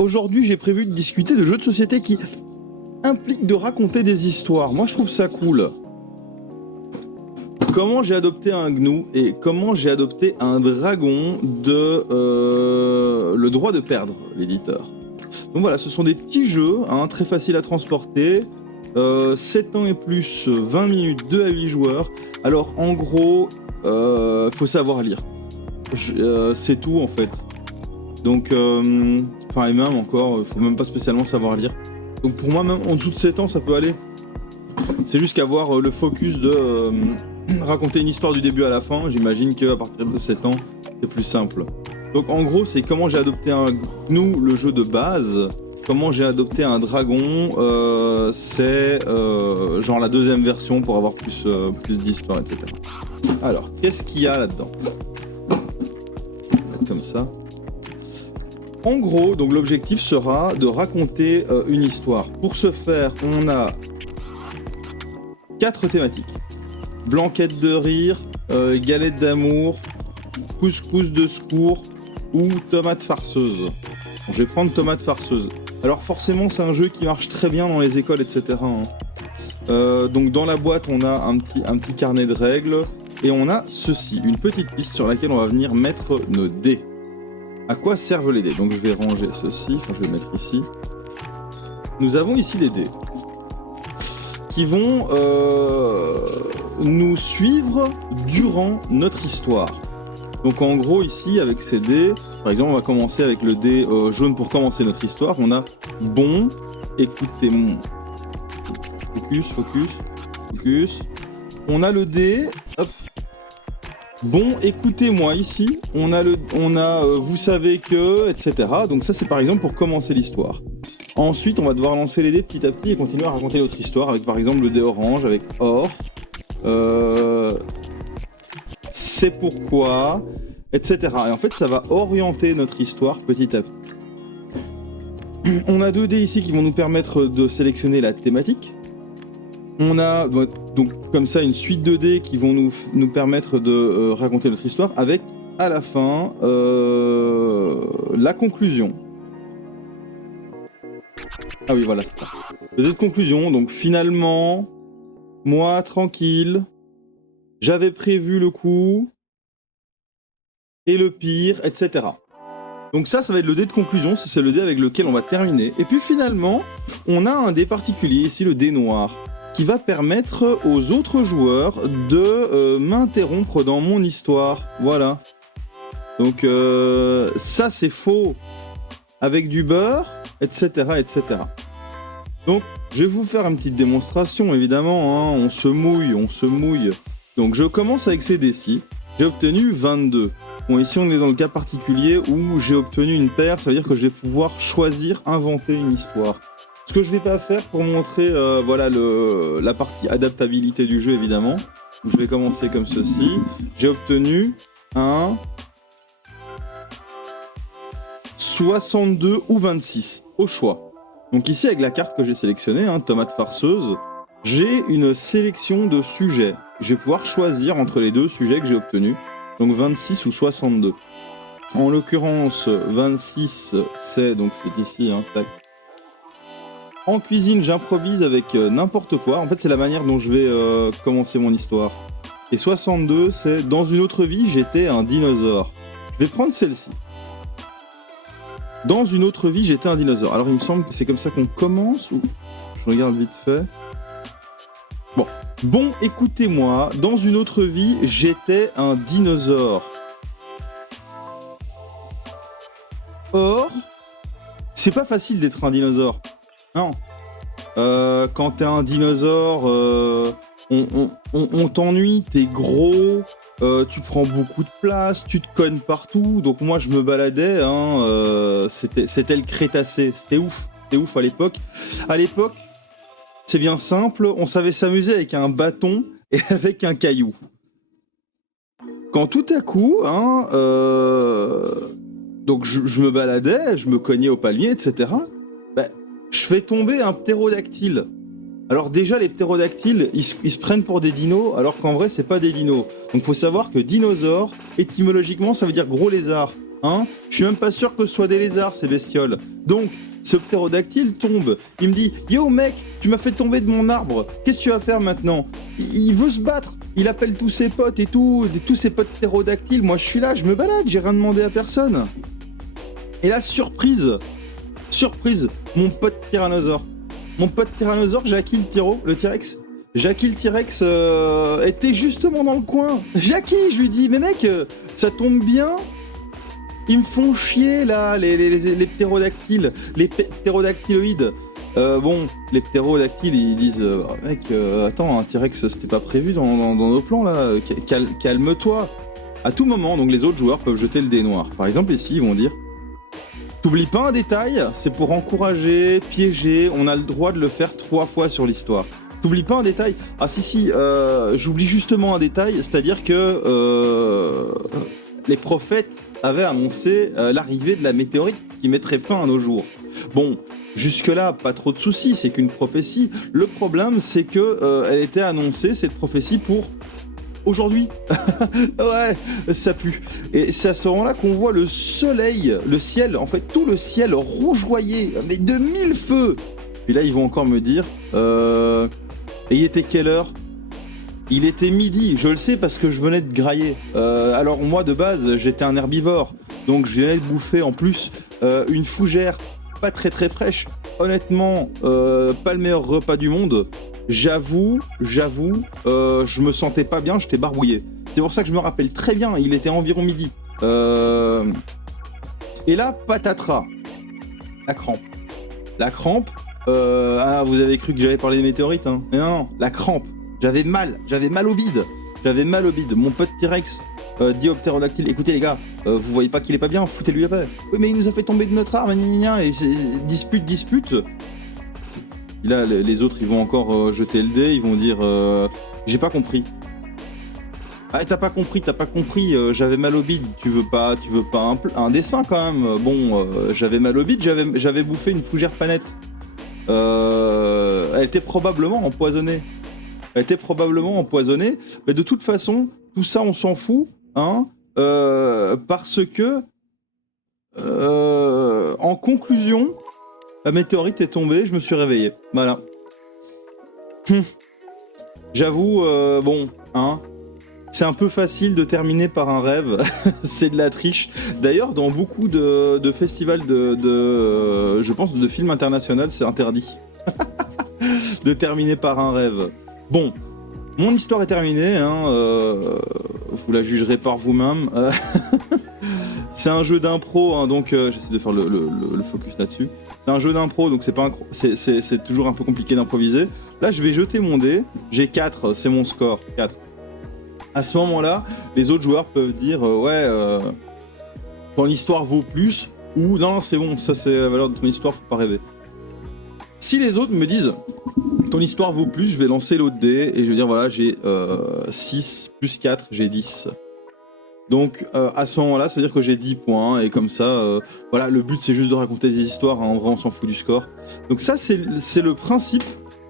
Aujourd'hui, j'ai prévu de discuter de jeux de société qui impliquent de raconter des histoires. Moi, je trouve ça cool. Comment j'ai adopté un gnou et comment j'ai adopté un dragon de Le Droit de Perdre, l'éditeur. Donc voilà, ce sont des petits jeux, hein, très faciles à transporter. 7 ans et plus, 20 minutes, 2 à 8 joueurs. Alors en gros, faut savoir lire. C'est tout en fait. Donc, enfin et même encore, faut même pas spécialement savoir lire. Donc pour moi, même en dessous de 7 ans, ça peut aller. C'est juste qu'avoir le focus de raconter une histoire du début à la fin, j'imagine qu'à partir de 7 ans, c'est plus simple. Donc en gros, c'est comment j'ai adopté un gnou, le jeu de base. Comment j'ai adopté un dragon, c'est genre la deuxième version pour avoir plus d'histoire, etc. Alors, qu'est-ce qu'il y a là-dedans ? On va mettre comme ça. En gros, donc l'objectif sera de raconter une histoire. Pour ce faire, on a 4 thématiques. Blanquette de rire, galette d'amour, couscous de secours ou tomate farceuse. Bon, je vais prendre tomate farceuse. Alors forcément, c'est un jeu qui marche très bien dans les écoles, etc. Donc dans la boîte, on a un petit carnet de règles et on a ceci, une petite liste sur laquelle on va venir mettre nos dés. À quoi servent les dés ? Donc je vais ranger ceci, enfin je vais le mettre ici. Nous avons ici les dés qui vont nous suivre durant notre histoire. Donc en gros ici avec ces dés, par exemple on va commencer avec le dé jaune pour commencer notre histoire. On a bon, écoutez-moi. Focus. On a le dé, hop. Bon, écoutez-moi ici. On a vous savez que, etc. Donc ça c'est par exemple pour commencer l'histoire. Ensuite on va devoir lancer les dés petit à petit et continuer à raconter notre histoire avec par exemple le dé orange, avec or. C'est pourquoi, etc. Et en fait, ça va orienter notre histoire petit à petit. On a 2 dés ici qui vont nous permettre de sélectionner la thématique. On a donc comme ça une suite de dés qui vont nous permettre de raconter notre histoire avec, à la fin, la conclusion. Ah oui, voilà, c'est ça. Le dé de conclusion, donc finalement, moi, tranquille, j'avais prévu le coup, et le pire, etc. Donc ça va être le dé de conclusion, c'est le dé avec lequel on va terminer. Et puis finalement, on a un dé particulier, ici le dé noir, qui va permettre aux autres joueurs de m'interrompre dans mon histoire. Voilà. Donc ça c'est faux, avec du beurre, etc., etc. Donc je vais vous faire une petite démonstration, évidemment, hein. On se mouille. Donc je commence avec ces dés-ci. J'ai obtenu 22. Bon, ici on est dans le cas particulier où j'ai obtenu une paire, ça veut dire que je vais pouvoir choisir, inventer une histoire. Ce que je vais pas faire pour montrer voilà, la partie adaptabilité du jeu, évidemment. Donc, je vais commencer comme ceci. J'ai obtenu un 62 ou 26 au choix. Donc ici avec la carte que j'ai sélectionnée, hein, tomate farceuse, j'ai une sélection de sujets. Je vais pouvoir choisir entre les 2 sujets que j'ai obtenus. Donc 26 ou 62. En l'occurrence, 26, c'est ici, hein, tac. En cuisine, j'improvise avec n'importe quoi. En fait, c'est la manière dont je vais commencer mon histoire. Et 62, c'est dans une autre vie, j'étais un dinosaure. Je vais prendre celle-ci. Dans une autre vie, j'étais un dinosaure. Alors, il me semble que c'est comme ça qu'on commence ou je regarde vite fait. Bon, écoutez-moi, dans une autre vie, j'étais un dinosaure. Or, c'est pas facile d'être un dinosaure. Non. Quand t'es un dinosaure, on t'ennuie, t'es gros, tu prends beaucoup de place, tu te cognes partout. Donc moi, je me baladais, hein, c'était le Crétacé. C'était ouf à l'époque. À l'époque, c'est bien simple, on savait s'amuser avec un bâton et avec un caillou. Quand tout à coup, hein, donc je me baladais, je me cognais au palmier, etc. Je fais tomber un ptérodactyle. Alors déjà, les ptérodactyles, ils se prennent pour des dinos, alors qu'en vrai, c'est pas des dinos. Donc faut savoir que dinosaure, étymologiquement, ça veut dire gros lézard. Hein, je suis même pas sûr que ce soit des lézards, ces bestioles. Donc, ce ptérodactyle tombe. Il me dit « Yo mec, tu m'as fait tomber de mon arbre. Qu'est-ce que tu vas faire maintenant ?» Il veut se battre. Il appelle tous ses potes et tout, tous ses potes ptérodactyles. Moi, je suis là, je me balade, j'ai rien demandé à personne. Et là, surprise, mon pote tyrannosaure. Mon pote tyrannosaure, Jackie le T-Rex. Jackie le T-Rex était justement dans le coin. Jackie, je lui dis « Mais mec, ça tombe bien. Ils me font chier là, les ptérodactyles, les ptérodactyloïdes. Bon, les ptérodactyles, ils disent mec, attends, un T-Rex, c'était pas prévu dans nos plans là. Calme-toi. À tout moment, donc les autres joueurs peuvent jeter le dé noir. Par exemple, ici, ils vont dire t'oublies pas un détail, c'est pour encourager, piéger. On a le droit de le faire 3 fois sur l'histoire. T'oublies pas un détail. Ah si, j'oublie justement un détail, c'est-à-dire que les prophètes avait annoncé l'arrivée de la météorite qui mettrait fin à nos jours. Bon, jusque-là, pas trop de soucis, c'est qu'une prophétie. Le problème, c'est que elle était annoncée, cette prophétie, pour aujourd'hui. Ouais, ça pue. Et c'est à ce moment-là qu'on voit le soleil, le ciel, en fait, tout le ciel rougeoyé, mais de 1000 feux. Puis là, ils vont encore me dire, et il était quelle heure ? Il était midi, je le sais parce que je venais de grailler. Alors moi de base j'étais un herbivore, donc je venais de bouffer en plus une fougère pas très fraîche. Honnêtement, pas le meilleur repas du monde. J'avoue, je me sentais pas bien, j'étais barbouillé. C'est pour ça que je me rappelle très bien, il était environ midi. Et là, patatras, la crampe. Vous avez cru que j'avais parlé des météorites, hein ? Mais non, la crampe. J'avais mal au bide. Mon pote T-Rex dit au ptérodactyle, écoutez les gars, vous voyez pas qu'il est pas bien, foutez-lui la paix. Oui mais il nous a fait tomber de notre arme, et c'est dispute. Là les autres ils vont encore jeter le dé, ils vont dire j'ai pas compris. Ah t'as pas compris, j'avais mal au bide, tu veux pas un dessin quand même. Bon, j'avais mal au bide, j'avais bouffé une fougère panette. Elle était probablement empoisonnée. Mais de toute façon, tout ça, on s'en fout, hein, parce que, en conclusion, la météorite est tombée, je me suis réveillé. Voilà. J'avoue, bon, hein, c'est un peu facile de terminer par un rêve, c'est de la triche. D'ailleurs, dans beaucoup de festivals je pense, de films internationaux, c'est interdit de terminer par un rêve. Bon, mon histoire est terminée, hein, vous la jugerez par vous-même. C'est un jeu d'impro, hein, donc j'essaie de faire le focus là-dessus. C'est un jeu d'impro, donc c'est toujours un peu compliqué d'improviser. Là, je vais jeter mon dé, j'ai 4, c'est mon score, 4. À ce moment-là, les autres joueurs peuvent dire ton histoire vaut plus, ou non, c'est bon, ça c'est la valeur de ton histoire, faut pas rêver. Si les autres me disent ton histoire vaut plus, je vais lancer l'autre dé et je vais dire voilà, j'ai 6 plus 4, j'ai 10. Donc à ce moment-là, ça veut dire que j'ai 10 points et comme ça, voilà, le but c'est juste de raconter des histoires, hein, en vrai on s'en fout du score. Donc ça c'est le principe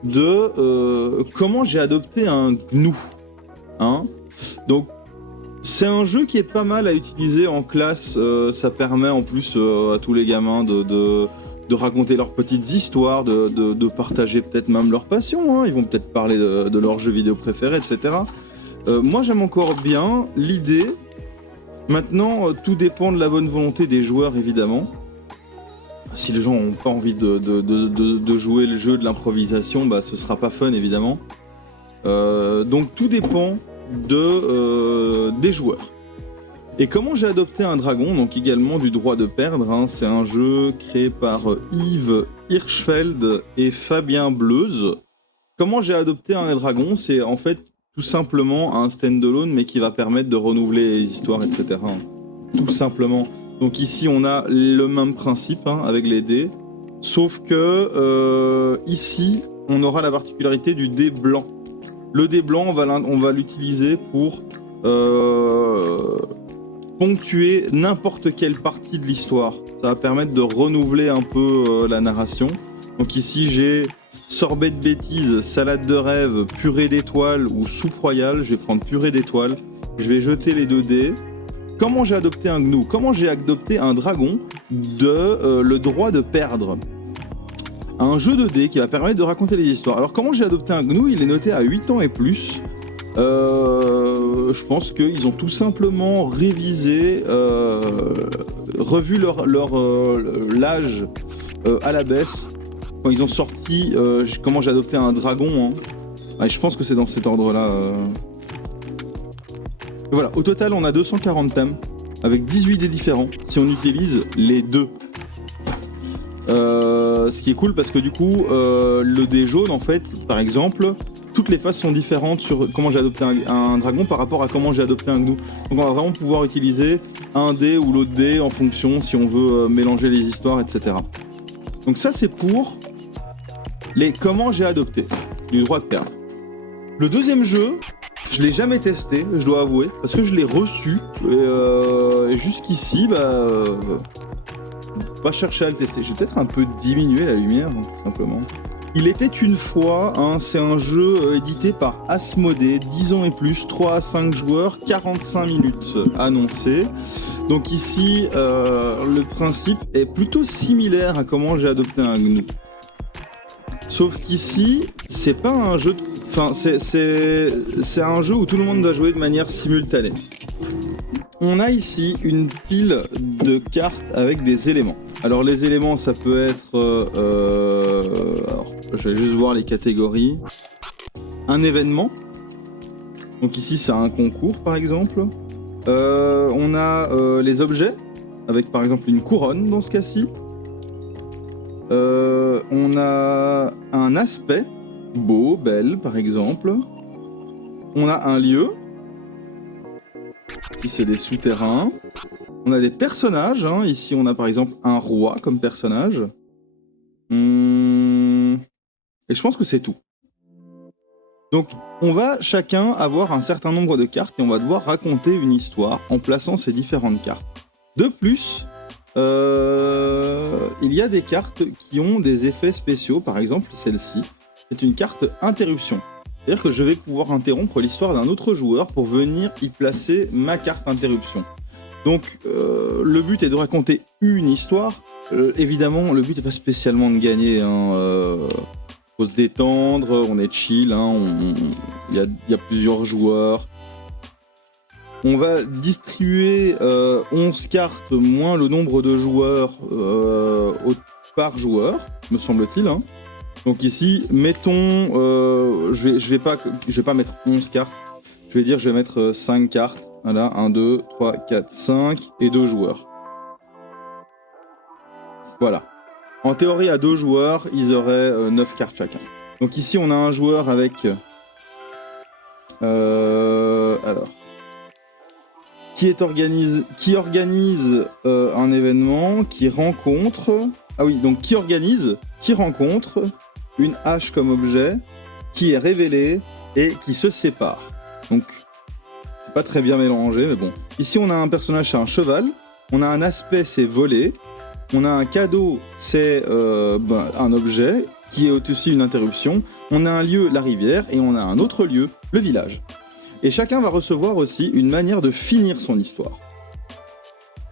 de comment j'ai adopté un GNU. Hein, donc c'est un jeu qui est pas mal à utiliser en classe, ça permet en plus à tous les gamins de raconter leurs petites histoires, de partager peut-être même leur passion, hein. Ils vont peut-être parler de leurs jeux vidéo préférés, etc. Moi j'aime encore bien l'idée. Maintenant, tout dépend de la bonne volonté des joueurs, évidemment. Si les gens n'ont pas envie de jouer le jeu de l'improvisation, bah ce sera pas fun, évidemment. Donc tout dépend des joueurs. Et comment j'ai adopté un dragon, donc également du droit de perdre, hein, c'est un jeu créé par Yves Hirschfeld et Fabien Bleuze. Comment j'ai adopté un dragon, c'est en fait tout simplement un stand-alone, mais qui va permettre de renouveler les histoires, etc. Tout simplement. Donc ici on a le même principe, hein, avec les dés, sauf que ici on aura la particularité du dé blanc. Le dé blanc, on va l'utiliser pour ponctuer n'importe quelle partie de l'histoire. Ça va permettre de renouveler un peu la narration. Donc ici j'ai sorbet de bêtises, salade de rêve, purée d'étoiles ou soupe royale. Je vais prendre purée d'étoiles. Je vais jeter les 2 dés. comment j'ai adopté un gnou? Comment j'ai adopté un dragon de le droit de perdre? Un jeu de dés qui va permettre de raconter les histoires. Alors comment j'ai adopté un gnou? Il est noté à 8 ans et plus. Je pense qu'ils ont tout simplement révisé, revu l'âge à la baisse quand ils ont sorti comment j'ai adopté un dragon. Hein. Et je pense que c'est dans cet ordre-là. Voilà, au total on a 240 thèmes avec 18 dés différents si on utilise les deux. Ce qui est cool parce que du coup le dé jaune en fait par exemple toutes les phases sont différentes sur comment j'ai adopté un dragon par rapport à comment j'ai adopté un gnou. Donc on va vraiment pouvoir utiliser un dé ou l'autre dé en fonction si on veut mélanger les histoires, etc. Donc ça c'est pour les comment j'ai adopté du droit de perdre. Le deuxième jeu, je l'ai jamais testé, je dois avouer, parce que je l'ai reçu et jusqu'ici, pas chercher à le tester. Je vais peut-être un peu diminuer la lumière, hein, tout simplement. Il était une fois, hein, c'est un jeu édité par Asmodée, 10 ans et plus, 3 à 5 joueurs, 45 minutes annoncées. Donc ici, le principe est plutôt similaire à comment j'ai adopté un gnou. Sauf qu'ici, c'est pas un jeu de... Enfin, c'est un jeu où tout le monde doit jouer de manière simultanée. On a ici une pile de cartes avec des éléments. Alors les éléments, ça peut être... alors, je vais juste voir les catégories. Un événement. Donc ici, c'est un concours, par exemple. On a les objets, avec par exemple une couronne dans ce cas-ci. On a un aspect, beau, belle, par exemple. On a un lieu. Ici, c'est des souterrains. On a des personnages. Hein. Ici, on a par exemple un roi comme personnage. Et je pense que c'est tout. Donc, on va chacun avoir un certain nombre de cartes et on va devoir raconter une histoire en plaçant ces différentes cartes. De plus, il y a des cartes qui ont des effets spéciaux. Par exemple, celle-ci est une carte interruption. C'est-à-dire que je vais pouvoir interrompre l'histoire d'un autre joueur pour venir y placer ma carte interruption. Donc, le but est de raconter une histoire. Évidemment, le but n'est pas spécialement de gagner. Faut se détendre, on est chill. Il y a plusieurs joueurs. On va distribuer 11 cartes moins le nombre de joueurs par joueur, me semble-t-il. Hein. Donc ici, mettons... je vais pas mettre 11 cartes. Je vais dire, je vais mettre 5 cartes. Voilà, 1, 2, 3, 4, 5 et 2 joueurs. Voilà. En théorie, à 2 joueurs, ils auraient 9 cartes chacun. Donc ici, on a un joueur avec... alors... Qui organise un événement, qui rencontre... Ah oui, donc qui rencontre une hache comme objet, qui est révélée et qui se sépare. Donc, c'est pas très bien mélangé, mais bon. Ici, on a un personnage, c'est un cheval. On a un aspect, c'est voler. On a un cadeau, c'est un objet, qui est aussi une interruption. On a un lieu, la rivière, et on a un autre lieu, le village. Et chacun va recevoir aussi une manière de finir son histoire.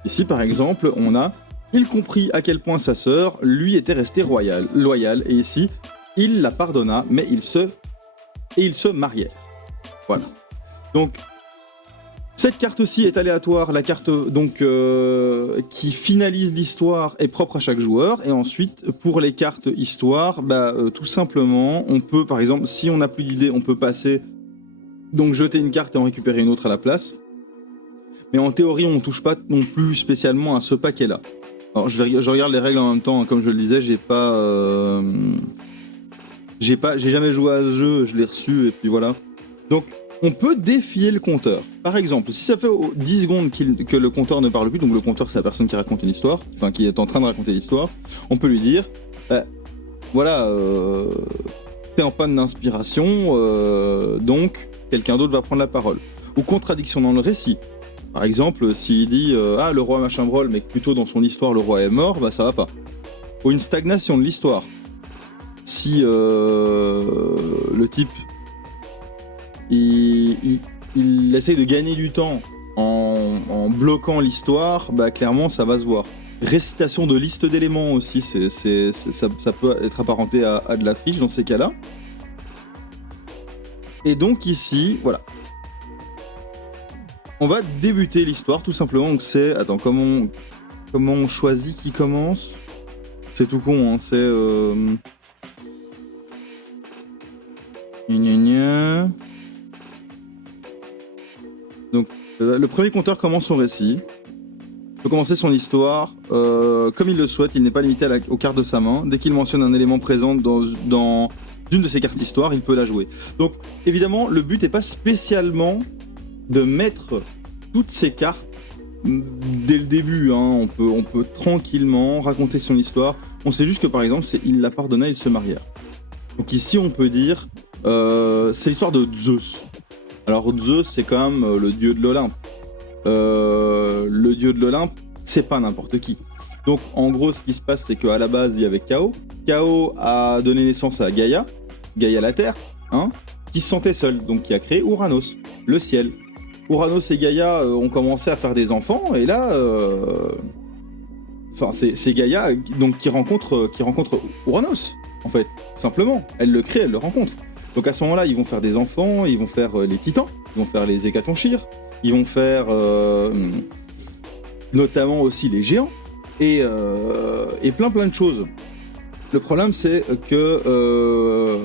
Ici, par exemple, on a « Il comprit à quel point sa sœur lui était restée loyale. » Et ici, il la pardonna, mais ils se marièrent. Voilà. Donc, cette carte-ci est aléatoire. La carte donc qui finalise l'histoire est propre à chaque joueur. Et ensuite, pour les cartes histoire, tout simplement, on peut, par exemple, si on n'a plus d'idées, on peut passer... Donc jeter une carte et en récupérer une autre à la place. Mais en théorie, on ne touche pas non plus spécialement à ce paquet-là. Alors je regarde les règles en même temps, comme je le disais, j'ai jamais joué à ce jeu, je l'ai reçu et puis voilà. Donc on peut défier le compteur. Par exemple, si ça fait 10 secondes que le compteur ne parle plus, donc le compteur c'est la personne qui raconte une histoire, enfin qui est en train de raconter l'histoire, on peut lui dire, voilà, t'es en panne d'inspiration, donc quelqu'un d'autre va prendre la parole. Ou contradiction dans le récit. Par exemple, s'il dit le roi machin brol, mais que plutôt dans son histoire le roi est mort, ça va pas. Ou une stagnation de l'histoire. Si le type il essaye de gagner du temps en en bloquant l'histoire, bah clairement ça va se voir. Récitation de liste d'éléments aussi, ça peut être apparenté à de la triche dans ces cas-là. Et donc ici, voilà. On va débuter l'histoire tout simplement. Donc c'est... Attends, comment on choisit qui commence ? C'est tout con, hein. C'est... Gna gna. Donc le premier conteur commence son récit. Il peut commencer son histoire comme il le souhaite. Il n'est pas limité aux cartes de sa main. Dès qu'il mentionne un élément présent dans une de ses cartes histoire, il peut la jouer. Donc évidemment, le but n'est pas spécialement de mettre toutes ces cartes dès le début, hein. On peut tranquillement raconter son histoire. On sait juste que par exemple, il la pardonna, ils se marièrent. Donc ici, on peut dire, c'est l'histoire de Zeus. Alors Zeus, c'est quand même le dieu de l'Olympe. Le dieu de l'Olympe, c'est pas n'importe qui. Donc en gros, ce qui se passe, c'est qu'à la base, il y avait Chaos. Chaos a donné naissance à Gaïa, Gaïa la Terre, hein, qui se sentait seule, donc qui a créé Ouranos, le ciel. Ouranos et Gaïa ont commencé à faire des enfants, et là, c'est Gaïa donc qui rencontre Ouranos, en fait, tout simplement. Elle le crée, elle le rencontre. Donc à ce moment-là, ils vont faire des enfants, ils vont faire les titans, ils vont faire les hécatonchires, ils vont faire notamment aussi les géants, et plein de choses. Le problème, c'est que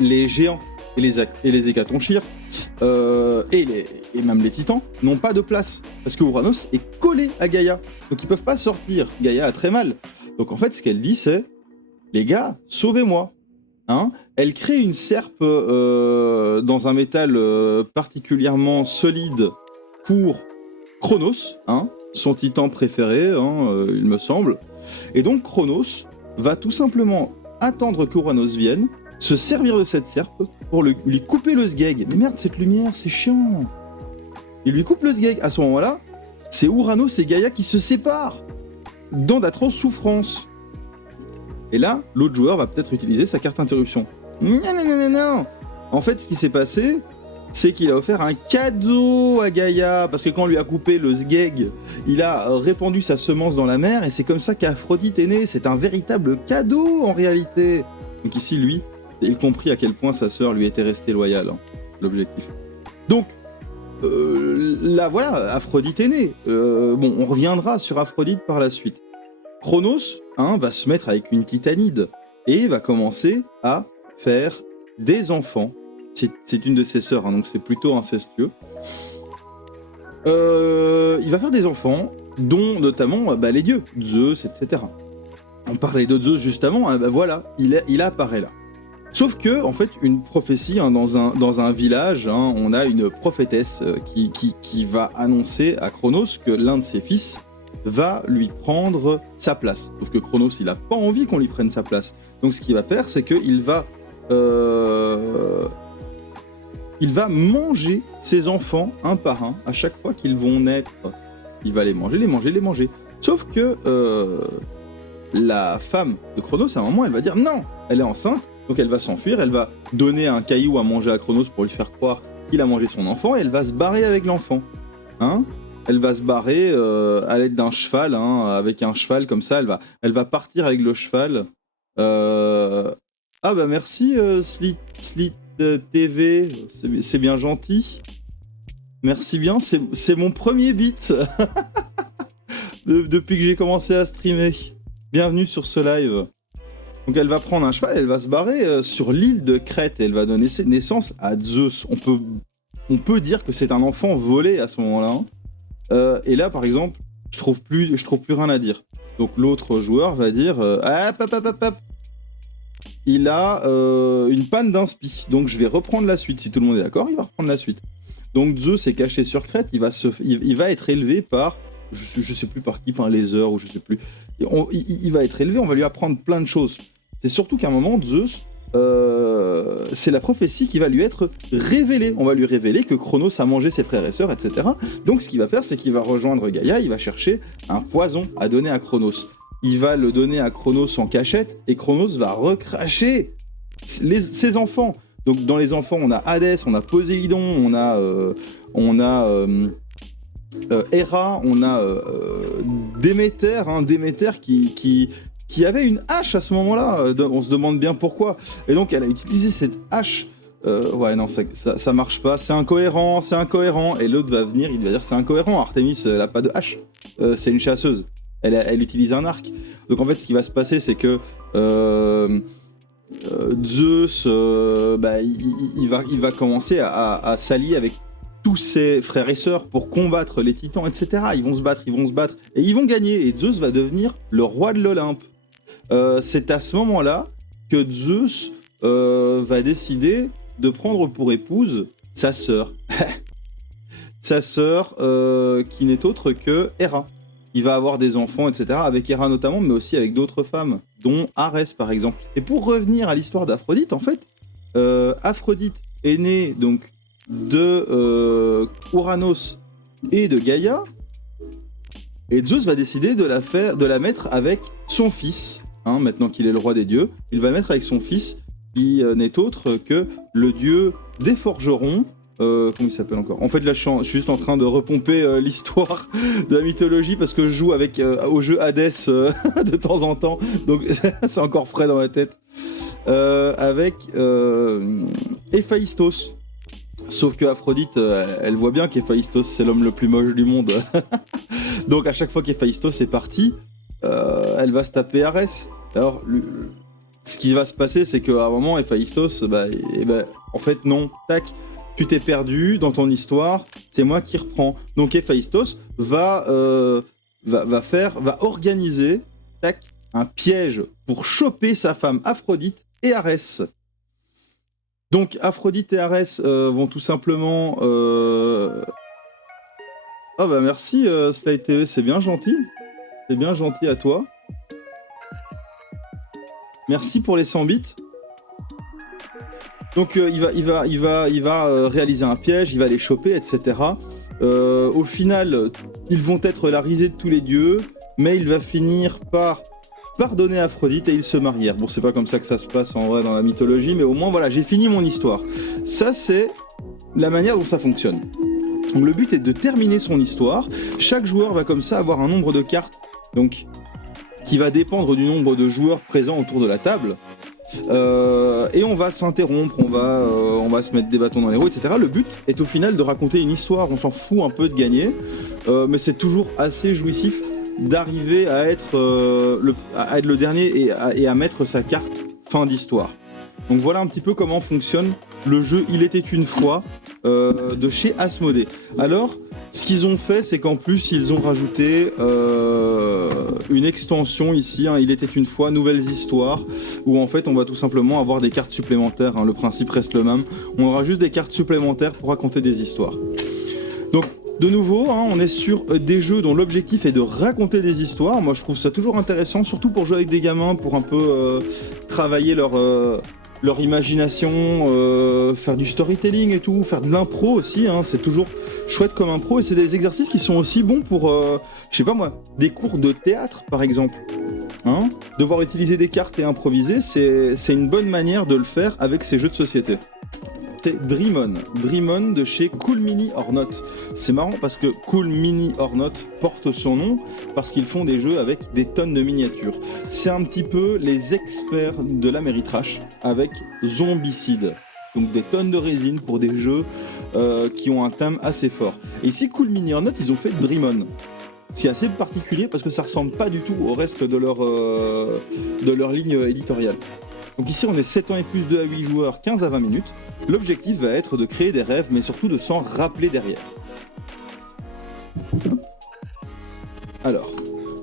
les géants et les hécatonchires et même les titans n'ont pas de place parce que Ouranos est collé à Gaïa, donc ils peuvent pas sortir. Gaïa a très mal. Donc en fait, ce qu'elle dit, c'est les gars, sauvez-moi. Hein, elle crée une serpe dans un métal particulièrement solide pour Chronos, hein, son titan préféré, hein, il me semble. Et donc Chronos va tout simplement attendre qu'Ouranos vienne, se servir de cette serpe pour lui couper le sgeg. Mais merde, cette lumière, c'est chiant. Il lui coupe le sgeg. À ce moment-là, c'est Ouranos et Gaïa qui se séparent dans d'atroces souffrances. Et là, l'autre joueur va peut-être utiliser sa carte interruption. Non. En fait, ce qui s'est passé, c'est qu'il a offert un cadeau à Gaïa, parce que quand on lui a coupé le sgeg, il a répandu sa semence dans la mer, et c'est comme ça qu'Aphrodite est née. C'est un véritable cadeau, en réalité. Donc ici, lui, il comprit à quel point sa sœur lui était restée loyale, hein, l'objectif. Donc, là, voilà, Aphrodite est née. Bon, on reviendra sur Aphrodite par la suite. Chronos, hein, va se mettre avec une titanide, et va commencer à faire des enfants. C'est une de ses sœurs, hein, donc c'est plutôt incestueux. Il va faire des enfants, dont notamment les dieux, Zeus, etc. On parlait de Zeus juste avant, voilà, il apparaît là. Sauf que, en fait, une prophétie, hein, dans un village, hein, on a une prophétesse qui va annoncer à Chronos que l'un de ses fils va lui prendre sa place. Sauf que Chronos, il n'a pas envie qu'on lui prenne sa place. Donc ce qu'il va faire, c'est qu'il va manger ses enfants un par un. À chaque fois qu'ils vont naître, il va les manger. Sauf que la femme de Chronos, à un moment, elle va dire non, elle est enceinte, donc elle va s'enfuir, elle va donner un caillou à manger à Chronos pour lui faire croire qu'il a mangé son enfant, et elle va se barrer avec l'enfant. Hein, elle va se barrer à l'aide d'un cheval, hein, avec un cheval comme ça, elle va partir avec le cheval. Ah bah merci Slit TV, c'est bien gentil. Merci bien, c'est mon premier beat depuis que j'ai commencé à streamer. Bienvenue sur ce live. Donc elle va prendre un cheval, elle va se barrer sur l'île de Crète et elle va donner naissance à Zeus. On peut dire que c'est un enfant volé à ce moment-là. Et là, par exemple, je trouve plus rien à dire. Donc l'autre joueur va dire hop. Il a une panne d'inspi, donc je vais reprendre la suite. Si tout le monde est d'accord, il va reprendre la suite. Donc Zeus est caché sur Crète, il va être élevé par, je sais plus par qui, par les heures, ou je sais plus. Il va être élevé, on va lui apprendre plein de choses. C'est surtout qu'à un moment, Zeus, c'est la prophétie qui va lui être révélée. On va lui révéler que Chronos a mangé ses frères et sœurs, etc. Donc ce qu'il va faire, c'est qu'il va rejoindre Gaïa, il va chercher un poison à donner à Chronos. Il va le donner à Chronos en cachette, et Chronos va recracher ses enfants. Donc dans les enfants, on a Hadès, on a Poséidon, on a Hera, on a Déméter, Déméter qui avait une hache à ce moment-là. On se demande bien pourquoi. Et donc, elle a utilisé cette hache. Ouais, non, ça marche pas. C'est incohérent. Et l'autre va venir, il va dire c'est incohérent. Artemis, elle a pas de hache. C'est une chasseuse. Elle utilise un arc. Donc, en fait, ce qui va se passer, c'est que Zeus, il va commencer à s'allier avec tous ses frères et sœurs pour combattre les titans, etc. Ils vont se battre, et ils vont gagner. Et Zeus va devenir le roi de l'Olympe. C'est à ce moment-là que Zeus va décider de prendre pour épouse sa sœur. Sa sœur qui n'est autre que Héra. Il va avoir des enfants, etc. avec Héra notamment, mais aussi avec d'autres femmes, dont Arès par exemple. Et pour revenir à l'histoire d'Aphrodite, en fait, Aphrodite est née donc de Ouranos et de Gaïa, et Zeus va décider de la mettre avec son fils, maintenant qu'il est le roi des dieux. Il va le mettre avec son fils, qui n'est autre que le dieu des forgerons. Comment il s'appelle encore ? En fait, là, je suis juste en train de repomper l'histoire de la mythologie parce que je joue au jeu Hades de temps en temps, donc c'est encore frais dans ma tête. Avec Héphaïstos. Sauf que Aphrodite, elle voit bien qu'Héphaïstos, c'est l'homme le plus moche du monde. Donc à chaque fois qu'Héphaïstos est parti, elle va se taper Arès. Alors, ce qui va se passer, c'est qu'à un moment, Héphaïstos, en fait, non, tac, tu t'es perdu dans ton histoire, c'est moi qui reprends. Donc Héphaïstos va organiser, tac, un piège pour choper sa femme Aphrodite et Arès. Donc Aphrodite et Arès vont tout simplement... Ah bah merci Slide TV, c'est bien gentil. C'est bien gentil à toi. Merci pour les 100 bits. Donc il va réaliser un piège, il va les choper, etc. Au final, ils vont être la risée de tous les dieux, mais il va finir par pardonner Aphrodite et ils se marièrent. Bon, c'est pas comme ça que ça se passe en vrai dans la mythologie, mais au moins voilà, j'ai fini mon histoire. Ça, c'est la manière dont ça fonctionne. Donc le but est de terminer son histoire. Chaque joueur va comme ça avoir un nombre de cartes, donc qui va dépendre du nombre de joueurs présents autour de la table. Et on va s'interrompre, on va se mettre des bâtons dans les roues, etc. Le but est au final de raconter une histoire. On s'en fout un peu de gagner, mais c'est toujours assez jouissif d'arriver à être le dernier et à mettre sa carte fin d'histoire. Donc voilà un petit peu comment fonctionne le jeu Il était une fois de chez Asmodée. Alors, ce qu'ils ont fait, c'est qu'en plus, ils ont rajouté une extension ici, Il était une fois, nouvelles histoires, où en fait, on va tout simplement avoir des cartes supplémentaires. Le principe reste le même. On aura juste des cartes supplémentaires pour raconter des histoires. Donc, de nouveau, on est sur des jeux dont l'objectif est de raconter des histoires. Moi, je trouve ça toujours intéressant, surtout pour jouer avec des gamins, pour un peu travailler leur imagination, faire du storytelling et tout, faire de l'impro aussi, c'est toujours chouette comme impro, et c'est des exercices qui sont aussi bons pour, je sais pas moi, des cours de théâtre par exemple. Devoir utiliser des cartes et improviser, c'est une bonne manière de le faire avec ces jeux de société. C'est Dreamon de chez Cool Mini or Not. C'est marrant parce que Cool Mini or Not porte son nom parce qu'ils font des jeux avec des tonnes de miniatures. C'est un petit peu les experts de l'Améritrash avec Zombicide. Donc des tonnes de résine pour des jeux qui ont un thème assez fort. Et ici, Cool Mini or Not, ils ont fait Dreamon. C'est assez particulier parce que ça ressemble pas du tout au reste de leur ligne éditoriale. Donc ici, on est 7 ans et plus, 2 à 8 joueurs, 15 à 20 minutes. L'objectif va être de créer des rêves, mais surtout de s'en rappeler derrière. Alors,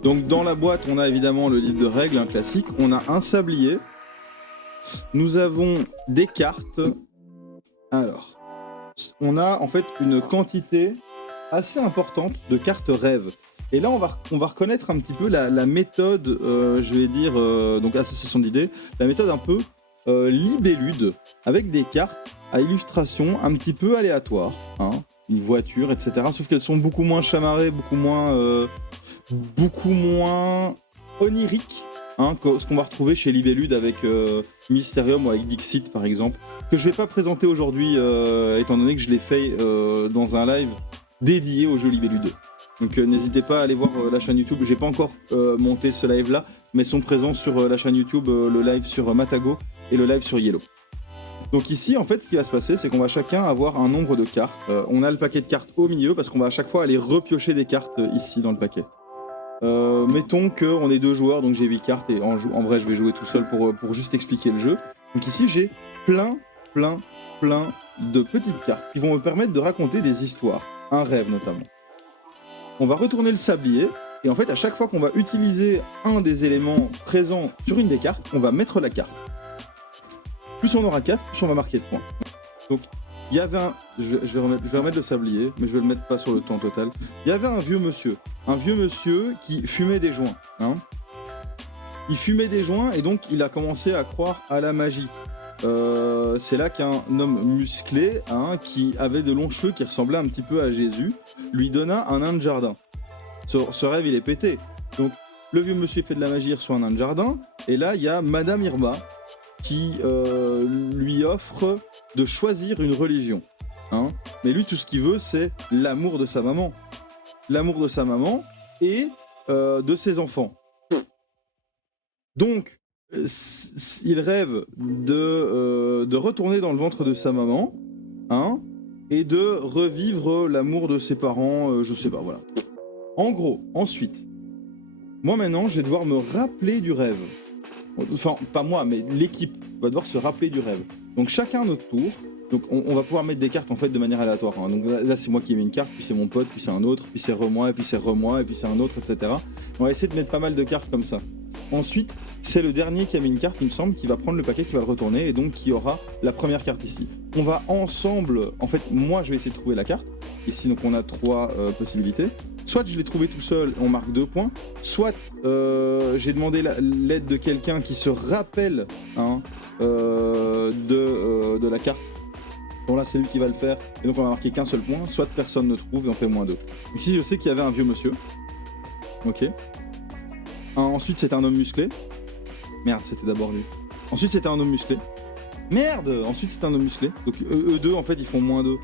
donc dans la boîte, on a évidemment le livre de règles, un classique. On a un sablier. Nous avons des cartes. Alors, on a en fait une quantité assez importante de cartes rêves. Et là, on va reconnaître un petit peu la méthode, je vais dire, donc association d'idées, la méthode un peu libellude, avec des cartes à illustration un petit peu aléatoires, une voiture, etc. Sauf qu'elles sont beaucoup moins chamarrées, beaucoup moins oniriques, que ce qu'on va retrouver chez Libellude avec Mysterium ou avec Dixit par exemple, que je vais pas présenter aujourd'hui, étant donné que je l'ai fait dans un live dédié au jeu Libellu 2. Donc n'hésitez pas à aller voir la chaîne YouTube. J'ai pas encore monté ce live là, mais sont présents sur la chaîne YouTube, le live sur Matago et le live sur Yellow. Donc ici, en fait, ce qui va se passer, c'est qu'on va chacun avoir un nombre de cartes. On a le paquet de cartes au milieu parce qu'on va à chaque fois aller repiocher des cartes ici dans le paquet. Mettons qu'on est 2 joueurs, donc j'ai 8 cartes et en vrai, je vais jouer tout seul pour juste expliquer le jeu. Donc ici, j'ai plein de petites cartes qui vont me permettre de raconter des histoires, un rêve notamment. On va retourner le sablier et en fait, à chaque fois qu'on va utiliser un des éléments présents sur une des cartes, on va mettre la carte. Plus on aura 4, plus on va marquer de points. Donc, il y avait un... Je vais remettre le sablier, mais je vais le mettre pas sur le temps total. Il y avait un vieux monsieur qui fumait des joints. Hein. Il fumait des joints et donc il a commencé à croire à la magie. C'est là qu'un homme musclé, hein, qui avait de longs cheveux, qui ressemblait un petit peu à Jésus, lui donna un nain de jardin. Ce rêve, il est pété. Donc, le vieux monsieur fait de la magie, il reçoit un nain de jardin, et là, il y a Madame Irma, qui lui offre de choisir une religion. Hein. Mais lui, tout ce qu'il veut, c'est l'amour de sa maman. L'amour de sa maman et de ses enfants. Donc, il rêve de retourner dans le ventre de sa maman, hein, et de revivre l'amour de ses parents, je sais pas, voilà. En gros, ensuite, moi maintenant, je vais devoir me rappeler du rêve. Enfin, pas moi, mais l'équipe va devoir se rappeler du rêve. Donc chacun notre tour. Donc on va pouvoir mettre des cartes en fait de manière aléatoire. Hein. Donc là c'est moi qui ai mis une carte, puis c'est mon pote, puis c'est un autre, puis c'est re-moi, et puis c'est re-moi, et puis c'est un autre, etc. On va essayer de mettre pas mal de cartes comme ça. Ensuite, c'est le dernier qui a mis une carte, il me semble, qui va prendre le paquet, qui va le retourner, et donc qui aura la première carte ici. On va ensemble, en fait, moi je vais essayer de trouver la carte. Ici, donc on a 3 possibilités. Soit je l'ai trouvé tout seul, on marque 2 points. Soit j'ai demandé l'aide de quelqu'un qui se rappelle, hein, de la carte. Bon là c'est lui qui va le faire, et donc on va marquer qu'un seul point. Soit personne ne trouve et on fait -2. Donc ici je sais qu'il y avait un vieux monsieur. Ok. Ensuite c'était un homme musclé. Merde, c'était d'abord lui. Ensuite c'était un homme musclé. Merde. Ensuite c'était un homme musclé. Donc eux deux en fait ils font -2.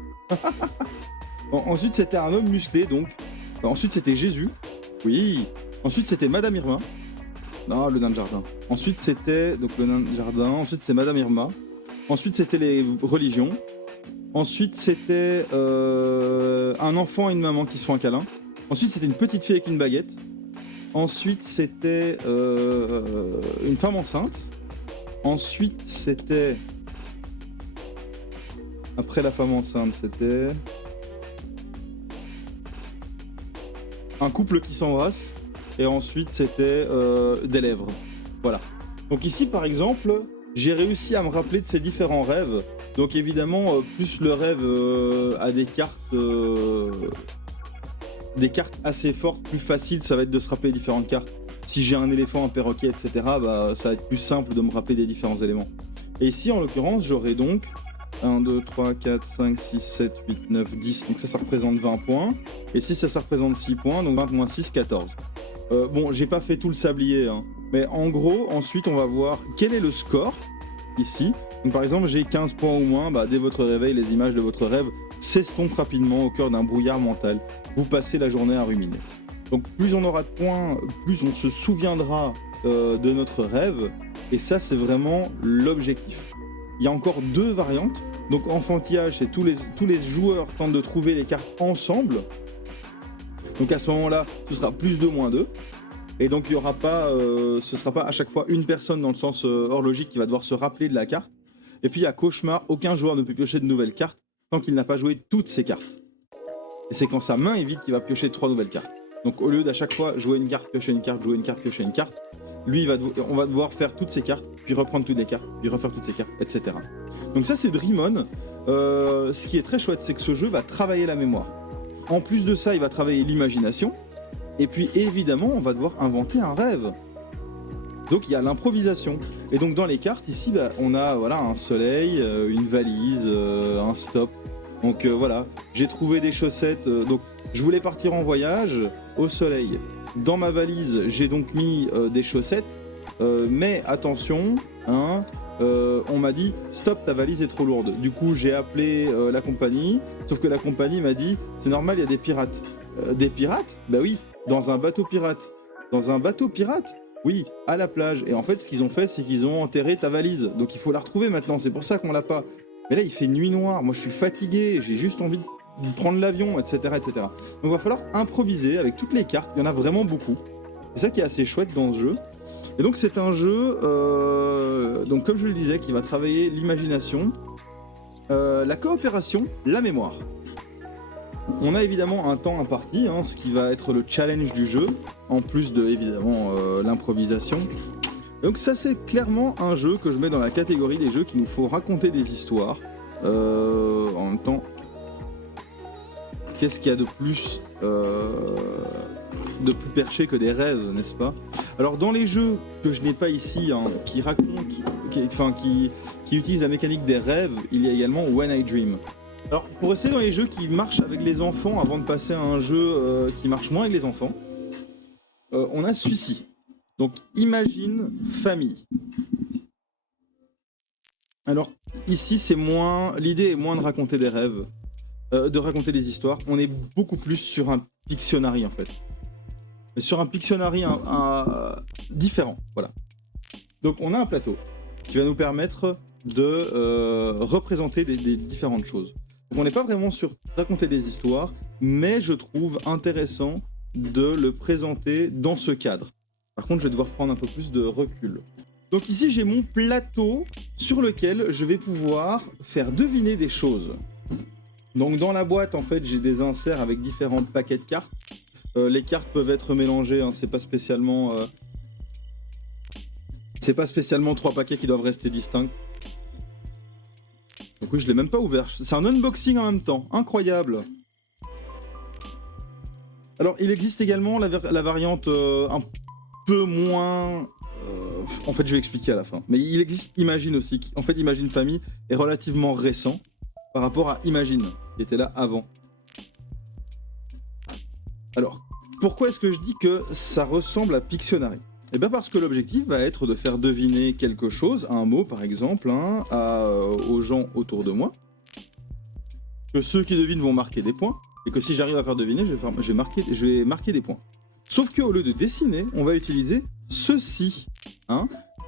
Ensuite c'était un homme musclé donc. Ensuite c'était Jésus. Oui. Ensuite c'était Madame Irma. Non, le nain de jardin. Ensuite c'était donc le nain de jardin. Ensuite c'est Madame Irma. Ensuite c'était les religions. Ensuite c'était un enfant et une maman qui se font un câlin. Ensuite c'était une petite fille avec une baguette. Ensuite c'était une femme enceinte. Ensuite c'était... Après la femme enceinte c'était... un couple qui s'embrasse. Et ensuite c'était des lèvres. Voilà. Donc ici par exemple, j'ai réussi à me rappeler de ces différents rêves. Donc évidemment, plus le rêve a des cartes assez fortes, plus facile ça va être de se rappeler différentes cartes. Si j'ai un éléphant, un perroquet, etc., bah, ça va être plus simple de me rappeler des différents éléments. Et ici en l'occurrence, j'aurai donc 1, 2, 3, 4, 5, 6, 7, 8, 9, 10. Donc ça représente 20 points. Et si ça représente 6 points, donc 20 moins 6, 14. Bon, j'ai pas fait tout le sablier, hein. Mais en gros, ensuite on va voir quel est le score ici. Donc par exemple, j'ai 15 points ou moins, bah, dès votre réveil, les images de votre rêve s'estompent rapidement au cœur d'un brouillard mental. Vous passez la journée à ruminer. Donc plus on aura de points, plus on se souviendra de notre rêve. Et ça, c'est vraiment l'objectif. Il y a encore 2 variantes. Donc enfantillage, c'est tous les joueurs tentent de trouver les cartes ensemble. Donc à ce moment-là, ce sera +2, -2. Et donc il y aura pas, ce sera pas à chaque fois une personne dans le sens horlogique qui va devoir se rappeler de la carte. Et puis à cauchemar, aucun joueur ne peut piocher de nouvelles cartes tant qu'il n'a pas joué toutes ses cartes. Et c'est quand sa main est vide qu'il va piocher 3 nouvelles cartes. Donc au lieu d'à chaque fois jouer une carte, piocher une carte, jouer une carte, piocher une carte, lui on va devoir faire toutes ses cartes, puis reprendre toutes les cartes, puis refaire toutes ses cartes, etc. Donc ça c'est Dreamon. Ce qui est très chouette, c'est que ce jeu va travailler la mémoire. En plus de ça, il va travailler l'imagination. Et puis évidemment, on va devoir inventer un rêve. Donc il y a l'improvisation. Et donc dans les cartes ici, bah, on a voilà, un soleil, une valise, un stop. Donc voilà, j'ai trouvé des chaussettes. Donc je voulais partir en voyage au soleil. Dans ma valise, j'ai donc mis des chaussettes. Mais attention, hein, on m'a dit stop, ta valise est trop lourde. Du coup j'ai appelé la compagnie, sauf que la compagnie m'a dit c'est normal, il y a des pirates. Des pirates? Bah oui, dans un bateau pirate. Dans un bateau pirate? Oui, à la plage. Et en fait ce qu'ils ont fait c'est qu'ils ont enterré ta valise. Donc il faut la retrouver maintenant, c'est pour ça qu'on l'a pas. Mais là il fait nuit noire, moi je suis fatigué, j'ai juste envie de prendre l'avion, etc., etc. Donc il va falloir improviser avec toutes les cartes, il y en a vraiment beaucoup. C'est ça qui est assez chouette dans ce jeu. Et donc c'est un jeu, donc comme je le disais, qui va travailler l'imagination, la coopération, la mémoire. On a évidemment un temps imparti, ce qui va être le challenge du jeu, en plus de évidemment l'improvisation. Donc ça c'est clairement un jeu que je mets dans la catégorie des jeux qu'il nous faut raconter des histoires. En même temps, qu'est-ce qu'il y a de plus perché que des rêves, n'est-ce pas? Alors dans les jeux que je n'ai pas ici, qui racontent, qui utilisent la mécanique des rêves, il y a également When I Dream. Alors pour rester dans les jeux qui marchent avec les enfants, avant de passer à un jeu qui marche moins avec les enfants, on a celui-ci. Donc Imagine Famille. Alors ici c'est moins, l'idée est moins de raconter des rêves, de raconter des histoires. On est beaucoup plus sur un Pictionary en fait. Mais sur un Pictionary différent, voilà. Donc on a un plateau qui va nous permettre de représenter des différentes choses. Donc on n'est pas vraiment sur raconter des histoires, mais je trouve intéressant de le présenter dans ce cadre. Par contre, je vais devoir prendre un peu plus de recul. Donc ici, j'ai mon plateau sur lequel je vais pouvoir faire deviner des choses. Donc dans la boîte, en fait, j'ai des inserts avec différents paquets de cartes. Les cartes peuvent être mélangées, c'est pas spécialement 3 paquets qui doivent rester distincts. Donc oui, je l'ai même pas ouvert. C'est un unboxing en même temps, incroyable. Alors, il existe également la variante un peu moins... en fait, je vais expliquer à la fin. Mais il existe Imagine aussi. En fait, Imagine Famille est relativement récent par rapport à Imagine, qui était là avant. Alors, pourquoi est-ce que je dis que ça ressemble à Pictionary? Eh bien parce que l'objectif va être de faire deviner quelque chose, un mot par exemple, aux gens autour de moi. Que ceux qui devinent vont marquer des points. Et que si j'arrive à faire deviner, je vais marquer des points. Sauf qu'au lieu de dessiner, on va utiliser ceci.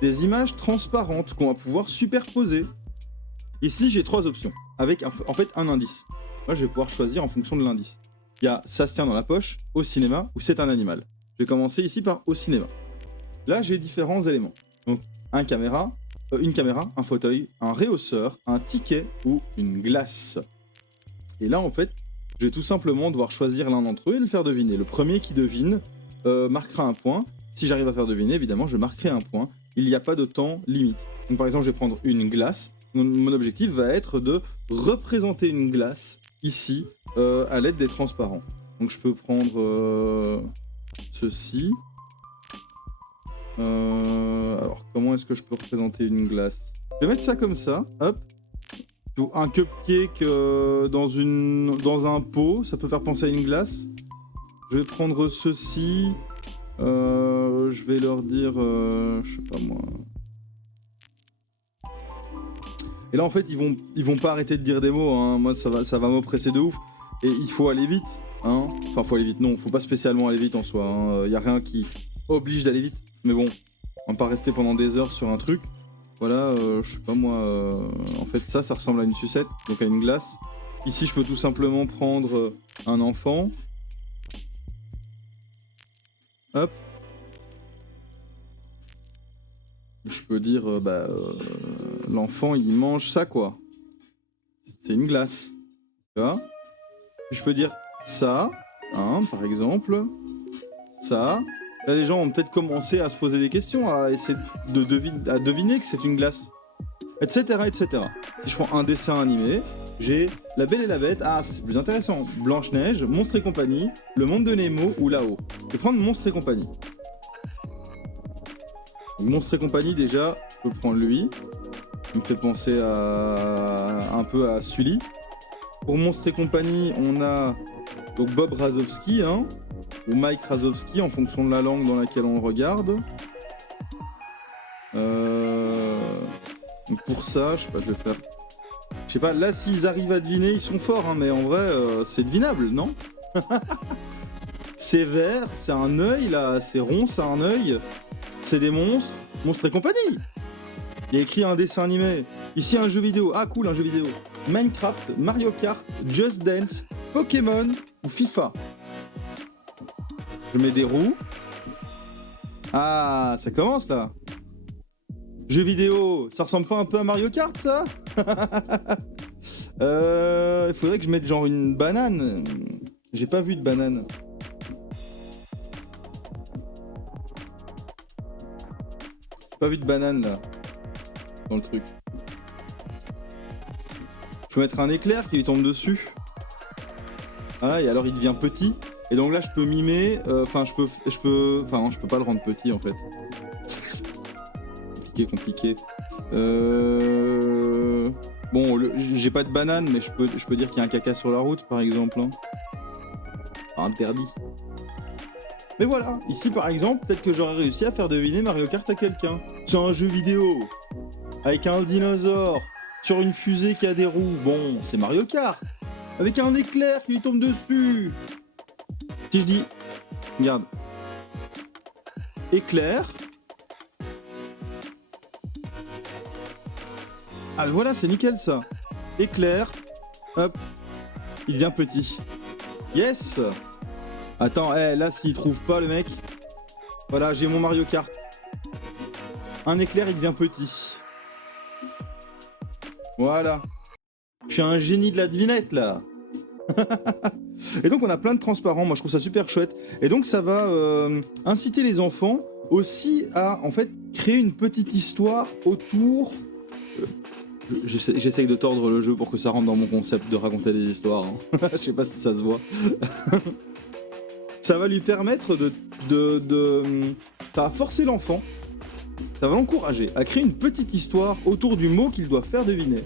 Des images transparentes qu'on va pouvoir superposer. Ici, j'ai 3 options, avec en fait un indice. Moi, je vais pouvoir choisir en fonction de l'indice. Il y a ça se tient dans la poche, au cinéma, ou c'est un animal. Je vais commencer ici par au cinéma. Là, j'ai différents éléments. Donc, une caméra, un fauteuil, un réhausseur, un ticket ou une glace. Et là, en fait, je vais tout simplement devoir choisir l'un d'entre eux et le faire deviner. Le premier qui devine marquera un point. Si j'arrive à faire deviner, évidemment, je marquerai un point. Il n'y a pas de temps limite. Donc, par exemple, je vais prendre une glace. Mon objectif va être de représenter une glace ici à l'aide des transparents. Donc, je peux prendre ceci. Alors, comment est-ce que je peux représenter une glace? Je vais mettre ça comme ça, hop. Un cupcake dans un pot, ça peut faire penser à une glace. Je vais prendre ceci. Je vais leur dire, je sais pas moi. Et là, en fait, ils vont pas arrêter de dire des mots. Moi, ça va m'oppresser de ouf. Et il faut aller vite. Enfin, faut aller vite. Non, faut pas spécialement aller vite en soi. Y a rien qui oblige d'aller vite. Mais bon, on va pas rester pendant des heures sur un truc. Voilà, je sais pas moi. En fait, ça ressemble à une sucette, donc à une glace. Ici, je peux tout simplement prendre un enfant. Hop. Je peux dire, l'enfant, il mange ça, quoi. C'est une glace. Tu vois? Je peux dire ça, par exemple. Ça. Là, les gens vont peut-être commencer à se poser des questions, à essayer de deviner que c'est une glace. Etc., etc. Si je prends un dessin animé, j'ai La Belle et la Bête. Ah, ça c'est plus intéressant. Blanche-Neige, Monstres et compagnie, Le Monde de Nemo ou Là-haut. Je vais prendre Monstres et compagnie. Donc, Monstres et compagnie, déjà, je peux prendre lui. Il me fait penser un peu à Sully. Pour Monstres et compagnie, on a donc Bob Razowski, ou Mike Razowski, en fonction de la langue dans laquelle on le regarde. pour ça, je sais pas, je vais faire... Je sais pas, là s'ils arrivent à deviner, ils sont forts, hein, mais en vrai, c'est devinable, non? C'est vert, c'est un œil là, c'est rond, c'est un œil. C'est des monstres, monstres et compagnie. Il y a écrit un dessin animé. Ici un jeu vidéo, ah cool un jeu vidéo. Minecraft, Mario Kart, Just Dance, Pokémon ou FIFA. Je mets des roues. Ah, ça commence là. Jeu vidéo, ça ressemble pas un peu à Mario Kart ça? Il faudrait que je mette genre une banane. J'ai pas vu de banane. Pas vu de banane là. Dans le truc. Je peux mettre un éclair qui lui tombe dessus. Voilà, et alors il devient petit. Et donc là je peux mimer. Enfin je peux. Enfin non, je peux pas le rendre petit en fait. Compliqué. Bon, j'ai pas de banane, mais je peux dire qu'il y a un caca sur la route, par exemple. Hein. Enfin, interdit. Mais voilà, ici par exemple, peut-être que j'aurais réussi à faire deviner Mario Kart à quelqu'un. C'est un jeu vidéo avec un dinosaure sur une fusée qui a des roues. Bon, c'est Mario Kart avec un éclair qui lui tombe dessus. Si je dis, regarde, éclair. Ah voilà, c'est nickel ça. Éclair. Hop. Il devient petit. Yes. Attends, là s'il trouve pas le mec. Voilà, j'ai mon Mario Kart. Un éclair, il devient petit. Voilà. Je suis un génie de la devinette là. Et donc on a plein de transparents, moi je trouve ça super chouette. Et donc ça va inciter les enfants aussi à en fait créer une petite histoire autour... J'essaye de tordre le jeu pour que ça rentre dans mon concept de raconter des histoires. Hein. Je sais pas si ça se voit. Ça va lui permettre ça va forcer l'enfant, ça va l'encourager à créer une petite histoire autour du mot qu'il doit faire deviner.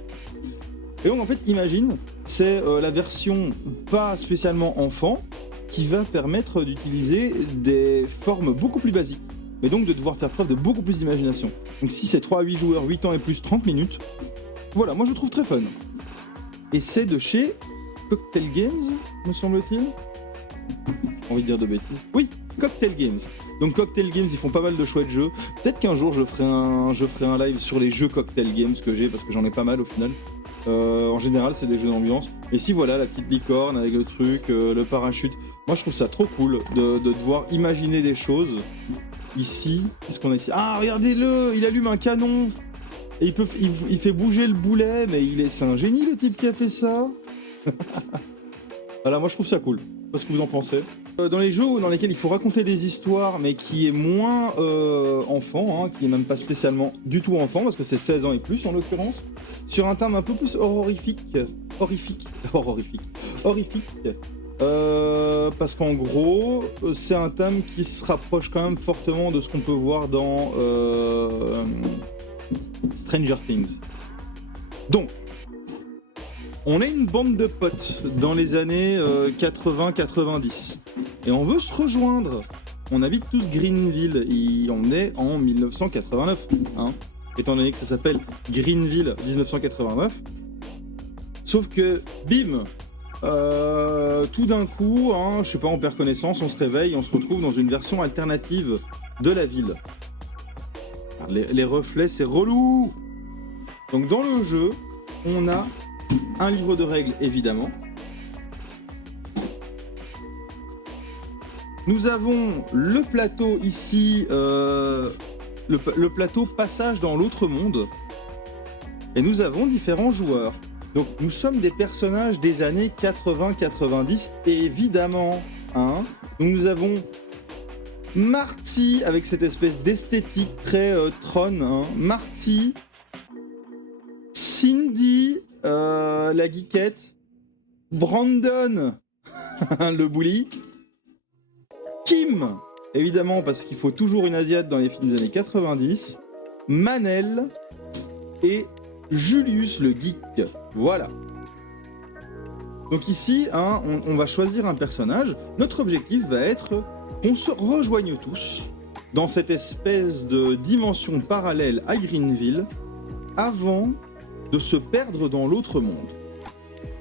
Et donc en fait, imagine, c'est la version pas spécialement enfant qui va permettre d'utiliser des formes beaucoup plus basiques. Mais donc de devoir faire preuve de beaucoup plus d'imagination. Donc si c'est 3 à 8 joueurs, 8 ans et plus, 30 minutes, voilà, moi je trouve très fun. Et c'est de chez Cocktail Games, me semble-t-il. Envie de dire de bêtises. Oui, Cocktail Games. Donc Cocktail Games, ils font pas mal de chouettes jeux. Peut-être qu'un jour je ferai un live sur les jeux Cocktail Games que j'ai, parce que j'en ai pas mal au final. En général, c'est des jeux d'ambiance. Et si voilà, la petite licorne avec le truc, le parachute. Moi je trouve ça trop cool de devoir imaginer des choses. Ici, qu'est-ce qu'on a ici? Ah, regardez-le, il allume un canon. Et il fait bouger le boulet, mais c'est un génie le type qui a fait ça. Voilà, moi je trouve ça cool. Je sais pas ce que vous en pensez. Dans les jeux dans lesquels il faut raconter des histoires, mais qui est moins enfant, hein, qui est même pas spécialement du tout enfant, parce que c'est 16 ans et plus en l'occurrence, sur un thème un peu plus horrifique. Parce qu'en gros, c'est un thème qui se rapproche quand même fortement de ce qu'on peut voir dans Stranger Things. Donc, on est une bande de potes dans les années 80-90 et on veut se rejoindre. On habite tous Greenville et on est en 1989, hein, étant donné que ça s'appelle Greenville 1989. Sauf que, bim, tout d'un coup, hein, je sais pas, on perd connaissance, on se réveille, on se retrouve dans une version alternative de la ville. Les reflets, c'est relou. Donc dans le jeu, on a un livre de règles, évidemment. Nous avons le plateau ici, le plateau passage dans l'autre monde. Et nous avons différents joueurs. Donc nous sommes des personnages des années 80-90, évidemment. Hein. Donc nous avons Marty, avec cette espèce d'esthétique très Tron. Hein. Marty, Cindy, la geekette, Brandon, le bully, Kim, évidemment, parce qu'il faut toujours une asiate dans les films des années 90, Manel et Julius, le geek. Voilà. Donc ici, hein, on va choisir un personnage. Notre objectif va être qu'on se rejoigne tous dans cette espèce de dimension parallèle à Greenville avant de se perdre dans l'autre monde.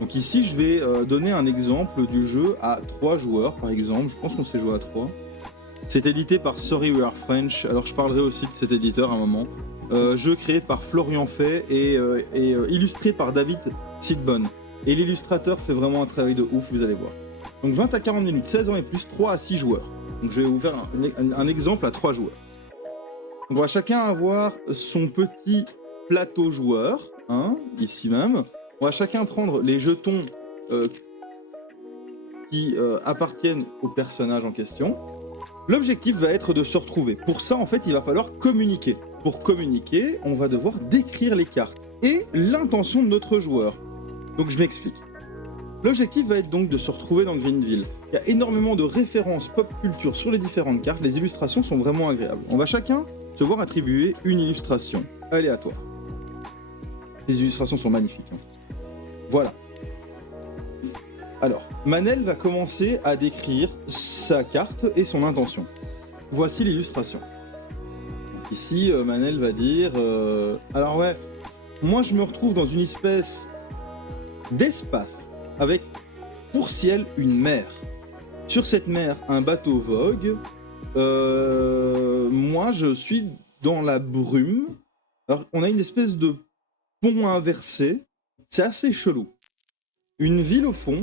Donc ici, je vais donner un exemple du jeu à 3 joueurs, par exemple. Je pense qu'on sait jouer à 3. C'est édité par Sorry We Are French. Alors je parlerai aussi de cet éditeur à un moment. Jeu créé par Florian Fay et illustré par David Sidbon. Et l'illustrateur fait vraiment un travail de ouf, vous allez voir. Donc 20 à 40 minutes, 16 ans et plus, 3 à 6 joueurs. Donc je vais vous faire un exemple à 3 joueurs. Donc on va chacun avoir son petit plateau joueur, hein, ici même. On va chacun prendre les jetons qui appartiennent au personnage en question. L'objectif va être de se retrouver. Pour ça, en fait, il va falloir communiquer. Pour communiquer, on va devoir décrire les cartes et l'intention de notre joueur. Donc je m'explique. L'objectif va être donc de se retrouver dans Greenville. Il y a énormément de références pop culture sur les différentes cartes. Les illustrations sont vraiment agréables. On va chacun se voir attribuer une illustration aléatoire. Les illustrations sont magnifiques. Hein. Voilà. Alors, Manel va commencer à décrire sa carte et son intention. Voici l'illustration. Ici, Manel va dire... alors ouais, moi je me retrouve dans une espèce d'espace avec pour ciel une mer. Sur cette mer, un bateau vogue. Moi, je suis dans la brume. Alors, on a une espèce de pont inversé. C'est assez chelou. Une ville au fond.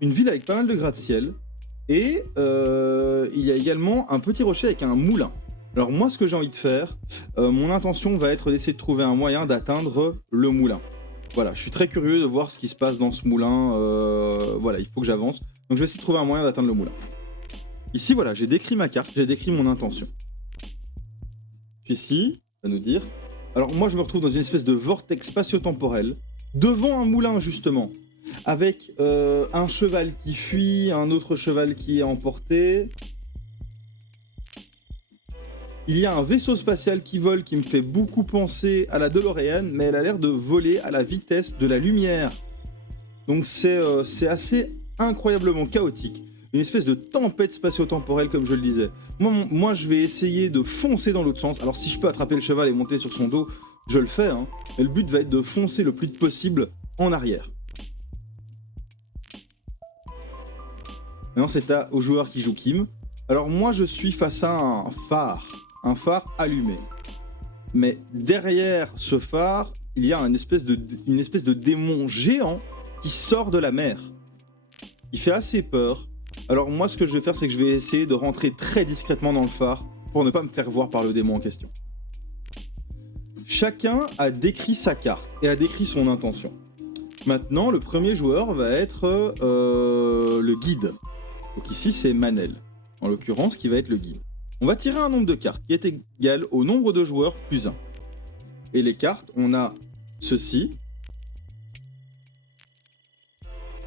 Une ville avec pas mal de gratte-ciel. Et il y a également un petit rocher avec un moulin. Alors moi, ce que j'ai envie de faire, mon intention va être d'essayer de trouver un moyen d'atteindre le moulin. Voilà, je suis très curieux de voir ce qui se passe dans ce moulin. Voilà, il faut que j'avance. Donc je vais essayer de trouver un moyen d'atteindre le moulin. Ici, voilà, j'ai décrit ma carte, j'ai décrit mon intention. Puis ici, ça va nous dire... Alors moi, je me retrouve dans une espèce de vortex spatio-temporel, devant un moulin, justement, avec un cheval qui fuit, un autre cheval qui est emporté. Il y a un vaisseau spatial qui vole qui me fait beaucoup penser à la DeLorean, mais elle a l'air de voler à la vitesse de la lumière. Donc c'est assez incroyablement chaotique. Une espèce de tempête spatio-temporelle, comme je le disais. Moi, je vais essayer de foncer dans l'autre sens. Alors, si je peux attraper le cheval et monter sur son dos, je le fais. Hein. Mais le but va être de foncer le plus vite possible en arrière. Maintenant, c'est au joueur qui joue Kim. Alors, moi, je suis face à un phare allumé. Mais derrière ce phare, il y a une espèce de démon géant qui sort de la mer. Il fait assez peur. Alors moi, ce que je vais faire, c'est que je vais essayer de rentrer très discrètement dans le phare pour ne pas me faire voir par le démon en question. Chacun a décrit sa carte et a décrit son intention. Maintenant, le premier joueur va être le guide. Donc ici, c'est Manel, en l'occurrence, qui va être le guide. On va tirer un nombre de cartes qui est égal au nombre de joueurs plus 1. Et les cartes, on a ceci.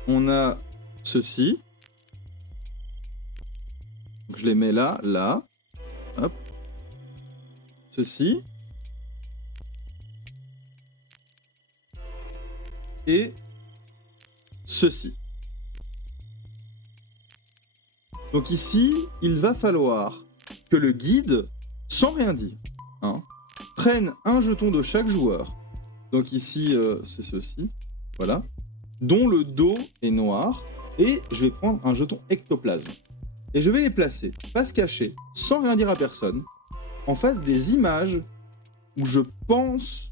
On a ceci. Donc je les mets là, là. Hop. Ceci. Et ceci. Donc ici, il va falloir que le guide, sans rien dire, hein, prenne un jeton de chaque joueur. Donc ici, c'est ceci. Voilà. Dont le dos est noir. Et je vais prendre un jeton ectoplasme. Et je vais les placer, face cachée, sans rien dire à personne, en face des images où je pense...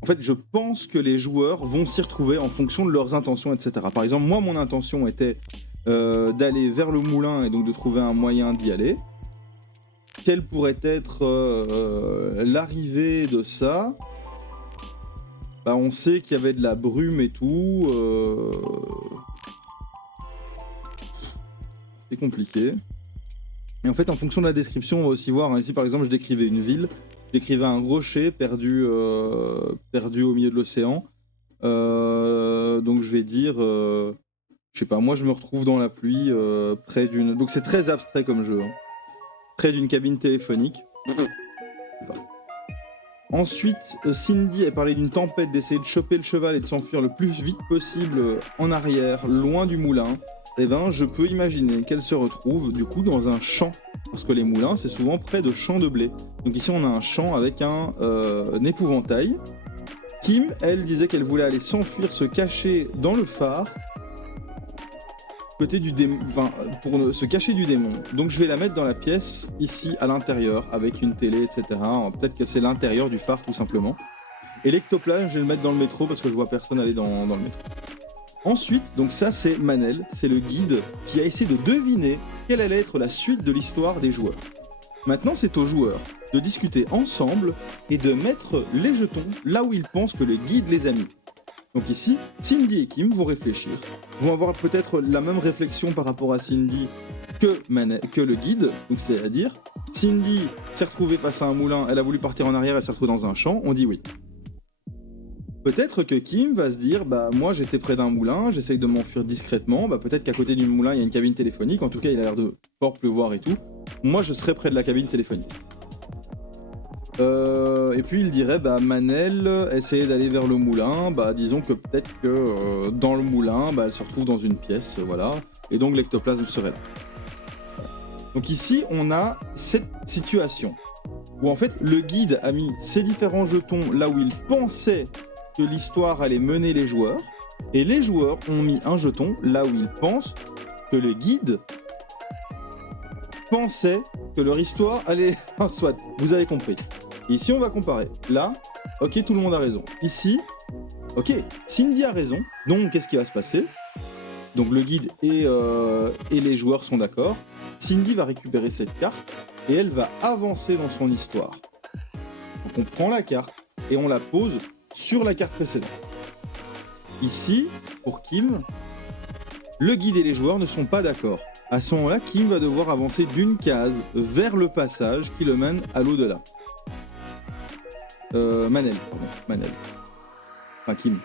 En fait, je pense que les joueurs vont s'y retrouver en fonction de leurs intentions, etc. Par exemple, moi, mon intention était d'aller vers le moulin et donc de trouver un moyen d'y aller. Quelle pourrait être l'arrivée de ça ? Bah, on sait qu'il y avait de la brume et tout. C'est compliqué. Et en fait, en fonction de la description, on va aussi voir. Hein, ici, par exemple, je décrivais une ville. Je décrivais un rocher perdu au milieu de l'océan. Donc, je vais dire... je sais pas, moi, je me retrouve dans la pluie, près d'une... Donc, c'est très abstrait comme jeu. Hein. Près d'une cabine téléphonique. Ensuite, Cindy a parlé d'une tempête, d'essayer de choper le cheval et de s'enfuir le plus vite possible en arrière, loin du moulin. eh ben, je peux imaginer qu'elle se retrouve du coup dans un champ. Parce que les moulins, c'est souvent près de champs de blé. Donc ici, on a un champ avec un épouvantail. Kim, elle, disait qu'elle voulait aller s'enfuir, se cacher dans le phare, côté du démon, enfin, pour se cacher du démon. Donc je vais la mettre dans la pièce, ici, à l'intérieur, avec une télé, etc. Peut-être que c'est l'intérieur du phare, tout simplement. Et l'ectoplasme, je vais le mettre dans le métro, parce que je vois personne aller dans le métro. Ensuite, donc ça c'est Manel, c'est le guide qui a essayé de deviner quelle allait être la suite de l'histoire des joueurs. Maintenant, c'est aux joueurs de discuter ensemble et de mettre les jetons là où ils pensent que le guide les a mis. Donc ici, Cindy et Kim vont réfléchir, vont avoir peut-être la même réflexion par rapport à Cindy que le guide, donc c'est-à-dire Cindy s'est retrouvée face à un moulin, elle a voulu partir en arrière, elle s'est retrouvée dans un champ, on dit oui. Peut-être que Kim va se dire, bah moi j'étais près d'un moulin, j'essaye de m'enfuir discrètement, bah peut-être qu'à côté du moulin il y a une cabine téléphonique, en tout cas il a l'air de fort pleuvoir et tout, moi je serais près de la cabine téléphonique. Et puis il dirait, bah Manel essayait d'aller vers le moulin, bah disons que peut-être que dans le moulin, bah elle se retrouve dans une pièce, voilà, et donc l'ectoplasme serait là. Donc ici on a cette situation, où en fait le guide a mis ses différents jetons là où il pensait que l'histoire allait mener les joueurs, et les joueurs ont mis un jeton là où ils pensent que le guide pensait que leur histoire allait... Soit, vous avez compris. Ici, on va comparer. Là, ok, tout le monde a raison. Ici, ok, Cindy a raison, donc qu'est-ce qui va se passer? Donc le guide et les joueurs sont d'accord. Cindy va récupérer cette carte, et elle va avancer dans son histoire. Donc on prend la carte, et on la pose sur la carte précédente. Ici, pour Kim, le guide et les joueurs ne sont pas d'accord. À ce moment-là, Kim va devoir avancer d'une case vers le passage qui le mène à l'au-delà. Manel. Enfin, Kim.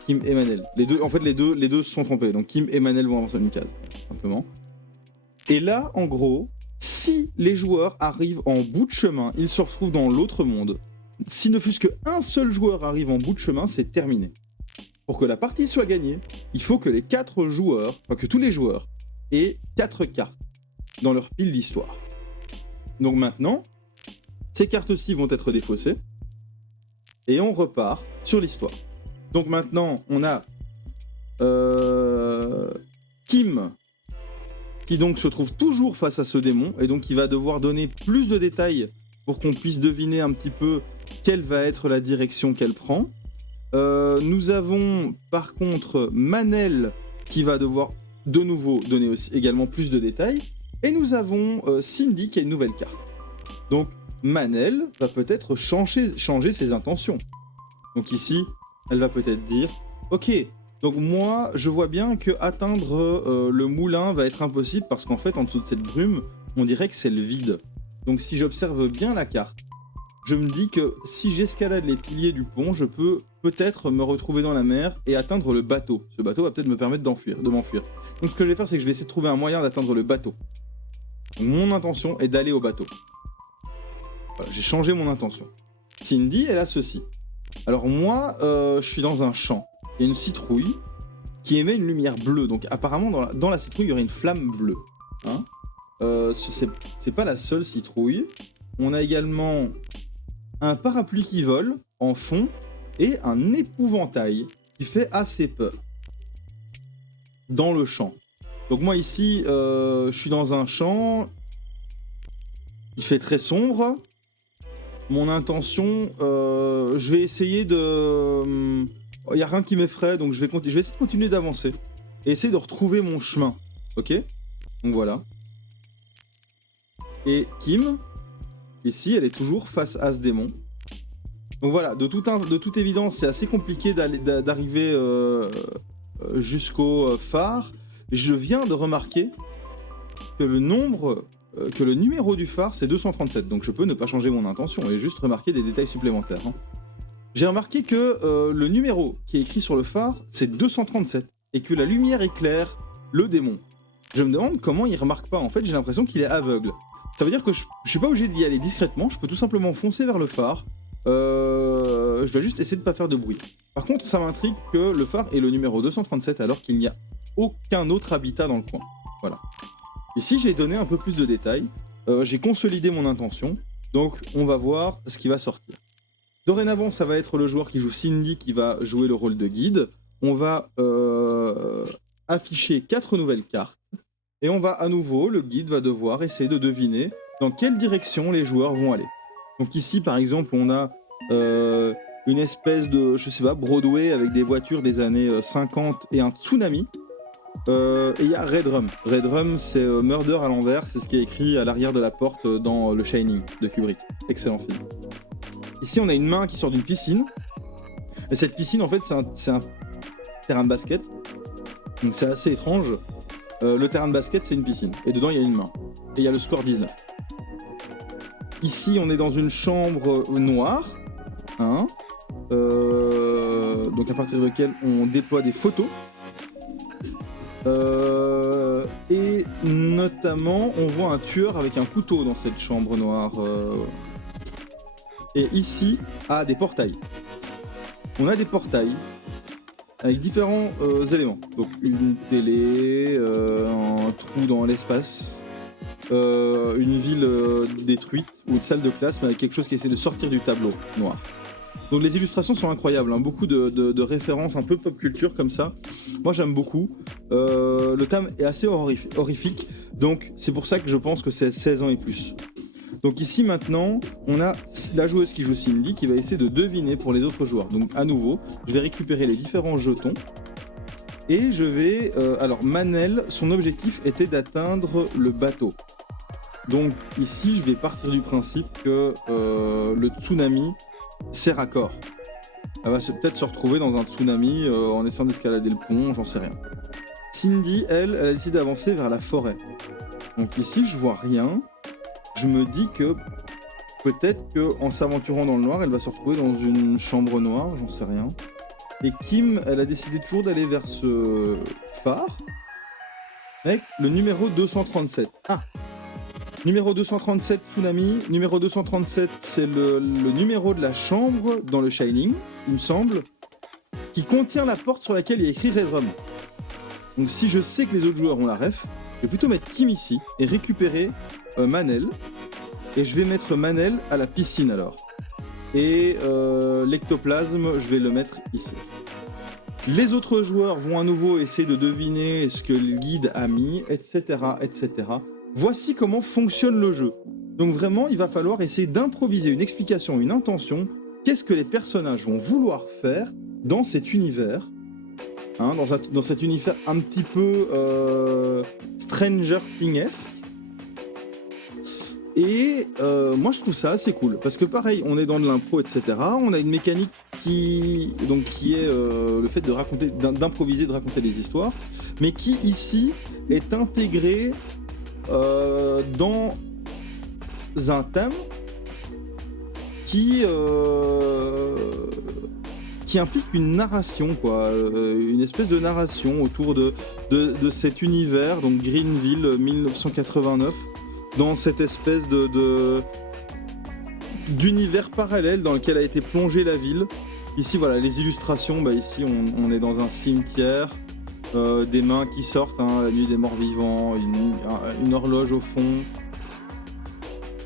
Kim et Manel. Les deux se sont trompés. Donc Kim et Manel vont avancer d'une case, simplement. Et là, en gros, si les joueurs arrivent en bout de chemin, ils se retrouvent dans l'autre monde. Si ne fût-ce qu'un seul joueur arrive en bout de chemin, c'est terminé. Pour que la partie soit gagnée, il faut que les 4 joueurs, enfin que tous les joueurs, aient 4 cartes dans leur pile d'histoire. Donc maintenant, ces cartes-ci vont être défaussées, et on repart sur l'histoire. Donc maintenant, on a Kim, qui donc se trouve toujours face à ce démon, et donc il va devoir donner plus de détails pour qu'on puisse deviner un petit peu quelle va être la direction qu'elle prend. Nous avons par contre Manel qui va devoir de nouveau donner aussi également plus de détails. Et nous avons Cindy qui a une nouvelle carte. Donc Manel va peut-être changer ses intentions. Donc ici, elle va peut-être dire « Ok, donc moi je vois bien que atteindre le moulin va être impossible parce qu'en fait en dessous de cette brume, on dirait que c'est le vide. Donc si j'observe bien la carte, je me dis que si j'escalade les piliers du pont, je peux peut-être me retrouver dans la mer et atteindre le bateau. Ce bateau va peut-être me permettre de m'enfuir. Donc ce que je vais faire, c'est que je vais essayer de trouver un moyen d'atteindre le bateau. Donc, mon intention est d'aller au bateau. Voilà, j'ai changé mon intention. Cindy, elle a ceci. Alors moi, je suis dans un champ. Il y a une citrouille qui émet une lumière bleue. Donc apparemment, dans la citrouille, il y aurait une flamme bleue. Hein, c'est pas la seule citrouille. On a également un parapluie qui vole en fond et un épouvantail qui fait assez peur dans le champ. Donc moi ici, je suis dans un champ, il fait très sombre. Mon intention, je vais essayer de... Il n'y a rien qui m'effraie, donc je vais essayer de continuer d'avancer et essayer de retrouver mon chemin. Ok? Donc voilà. Et Kim, ici, elle est toujours face à ce démon. Donc voilà, de toute évidence, c'est assez compliqué d'arriver jusqu'au phare. Je viens de remarquer que le numéro du phare, c'est 237. Donc je peux ne pas changer mon intention et juste remarquer des détails supplémentaires. Hein. J'ai remarqué que le numéro qui est écrit sur le phare, c'est 237. Et que la lumière éclaire le démon. Je me demande comment il remarque pas. En fait, j'ai l'impression qu'il est aveugle. Ça veut dire que je suis pas obligé d'y aller discrètement. Je peux tout simplement foncer vers le phare. Je dois juste essayer de pas faire de bruit. Par contre, ça m'intrigue que le phare est le numéro 237 alors qu'il n'y a aucun autre habitat dans le coin. Voilà. Ici, j'ai donné un peu plus de détails. J'ai consolidé mon intention. Donc, on va voir ce qui va sortir. Dorénavant, ça va être le joueur qui joue Cindy qui va jouer le rôle de guide. On va afficher 4 nouvelles cartes. Et on va à nouveau, le guide va devoir essayer de deviner dans quelle direction les joueurs vont aller. Donc ici, par exemple, on a une espèce de, je sais pas, Broadway avec des voitures des années 50 et un tsunami. Et il y a Red Rum. Red Rum, c'est Murder à l'envers, c'est ce qui est écrit à l'arrière de la porte dans Le Shining de Kubrick. Excellent film. Ici, on a une main qui sort d'une piscine. Et cette piscine, en fait, c'est un terrain de basket. Donc c'est assez étrange. Le terrain de basket, c'est une piscine. Et dedans, il y a une main. Et il y a le score 19. Ici, on est dans une chambre noire. Hein, donc à partir de laquelle on déploie des photos. Et notamment, on voit un tueur avec un couteau dans cette chambre noire. Et ici, des portails. On a des portails avec différents éléments. Donc une télé, un trou dans l'espace, une ville détruite ou une salle de classe, mais avec quelque chose qui essaie de sortir du tableau noir. Donc les illustrations sont incroyables, hein. Beaucoup de références un peu pop culture comme ça. Moi j'aime beaucoup. Le thème est assez horrifique, donc c'est pour ça que je pense que c'est 16 ans et plus. Donc ici maintenant, on a la joueuse qui joue Cindy qui va essayer de deviner pour les autres joueurs. Donc à nouveau, je vais récupérer les différents jetons. Et je vais... alors Manel, son objectif était d'atteindre le bateau. Donc ici, je vais partir du principe que le tsunami sert à corps. Elle va peut-être se retrouver dans un tsunami en essayant d'escalader le pont, j'en sais rien. Cindy, elle a décidé d'avancer vers la forêt. Donc ici, je vois rien. Je me dis que peut-être qu'en s'aventurant dans le noir, elle va se retrouver dans une chambre noire, j'en sais rien. Et Kim, elle a décidé toujours d'aller vers ce phare avec le numéro 237. Numéro 237, Tsunami. Numéro 237, c'est le numéro de la chambre dans le Shining, il me semble, qui contient la porte sur laquelle il y a écrit Red Rum. Donc si je sais que les autres joueurs ont la ref, je vais plutôt mettre Kim ici et récupérer Manel. Et je vais mettre Manel à la piscine alors. Et l'ectoplasme, je vais le mettre ici. Les autres joueurs vont à nouveau essayer de deviner ce que le guide a mis, etc., etc. Voici comment fonctionne le jeu. Donc vraiment, il va falloir essayer d'improviser une explication, une intention. Qu'est-ce que les personnages vont vouloir faire dans cet univers, hein, dans cet univers un petit peu Stranger Things-esque. Et moi je trouve ça assez cool parce que pareil, on est dans de l'impro, etc. On a une mécanique qui est le fait d'improviser, de raconter des histoires, mais qui ici est intégrée dans un thème qui implique une narration, quoi, une espèce de narration autour de cet univers, donc Greenville 1989. Dans cette espèce d'univers parallèle dans lequel a été plongée la ville. Ici, voilà, les illustrations, ici, on est dans un cimetière, des mains qui sortent, hein, la nuit des morts vivants, une horloge au fond.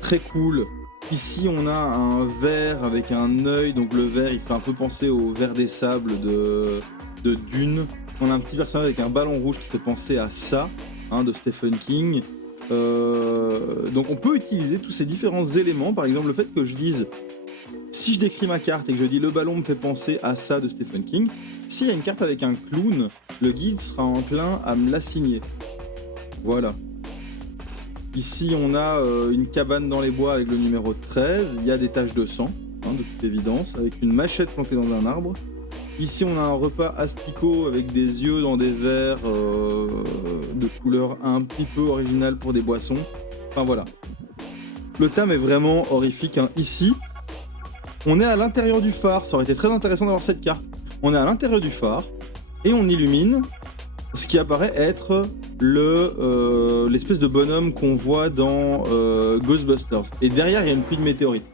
Très cool. Ici, on a un ver avec un œil, donc le ver, il fait un peu penser au ver des sables de Dune. On a un petit personnage avec un ballon rouge qui fait penser à ça, hein, de Stephen King. Donc on peut utiliser tous ces différents éléments, par exemple le fait que je dise, si je décris ma carte et que je dis le ballon me fait penser à ça de Stephen King, s'il y a une carte avec un clown, le guide sera enclin à me l'assigner. Voilà. Ici on a une cabane dans les bois avec le numéro 13, il y a des taches de sang, hein, de toute évidence, avec une machette plantée dans un arbre. Ici, on a un repas asticot avec des yeux dans des verres de couleur un petit peu originale pour des boissons. Enfin, voilà. Le thème est vraiment horrifique, hein. Ici, on est à l'intérieur du phare. Ça aurait été très intéressant d'avoir cette carte. On est à l'intérieur du phare et on illumine ce qui apparaît être l'espèce de bonhomme qu'on voit dans Ghostbusters. Et derrière, il y a une pluie de météorites.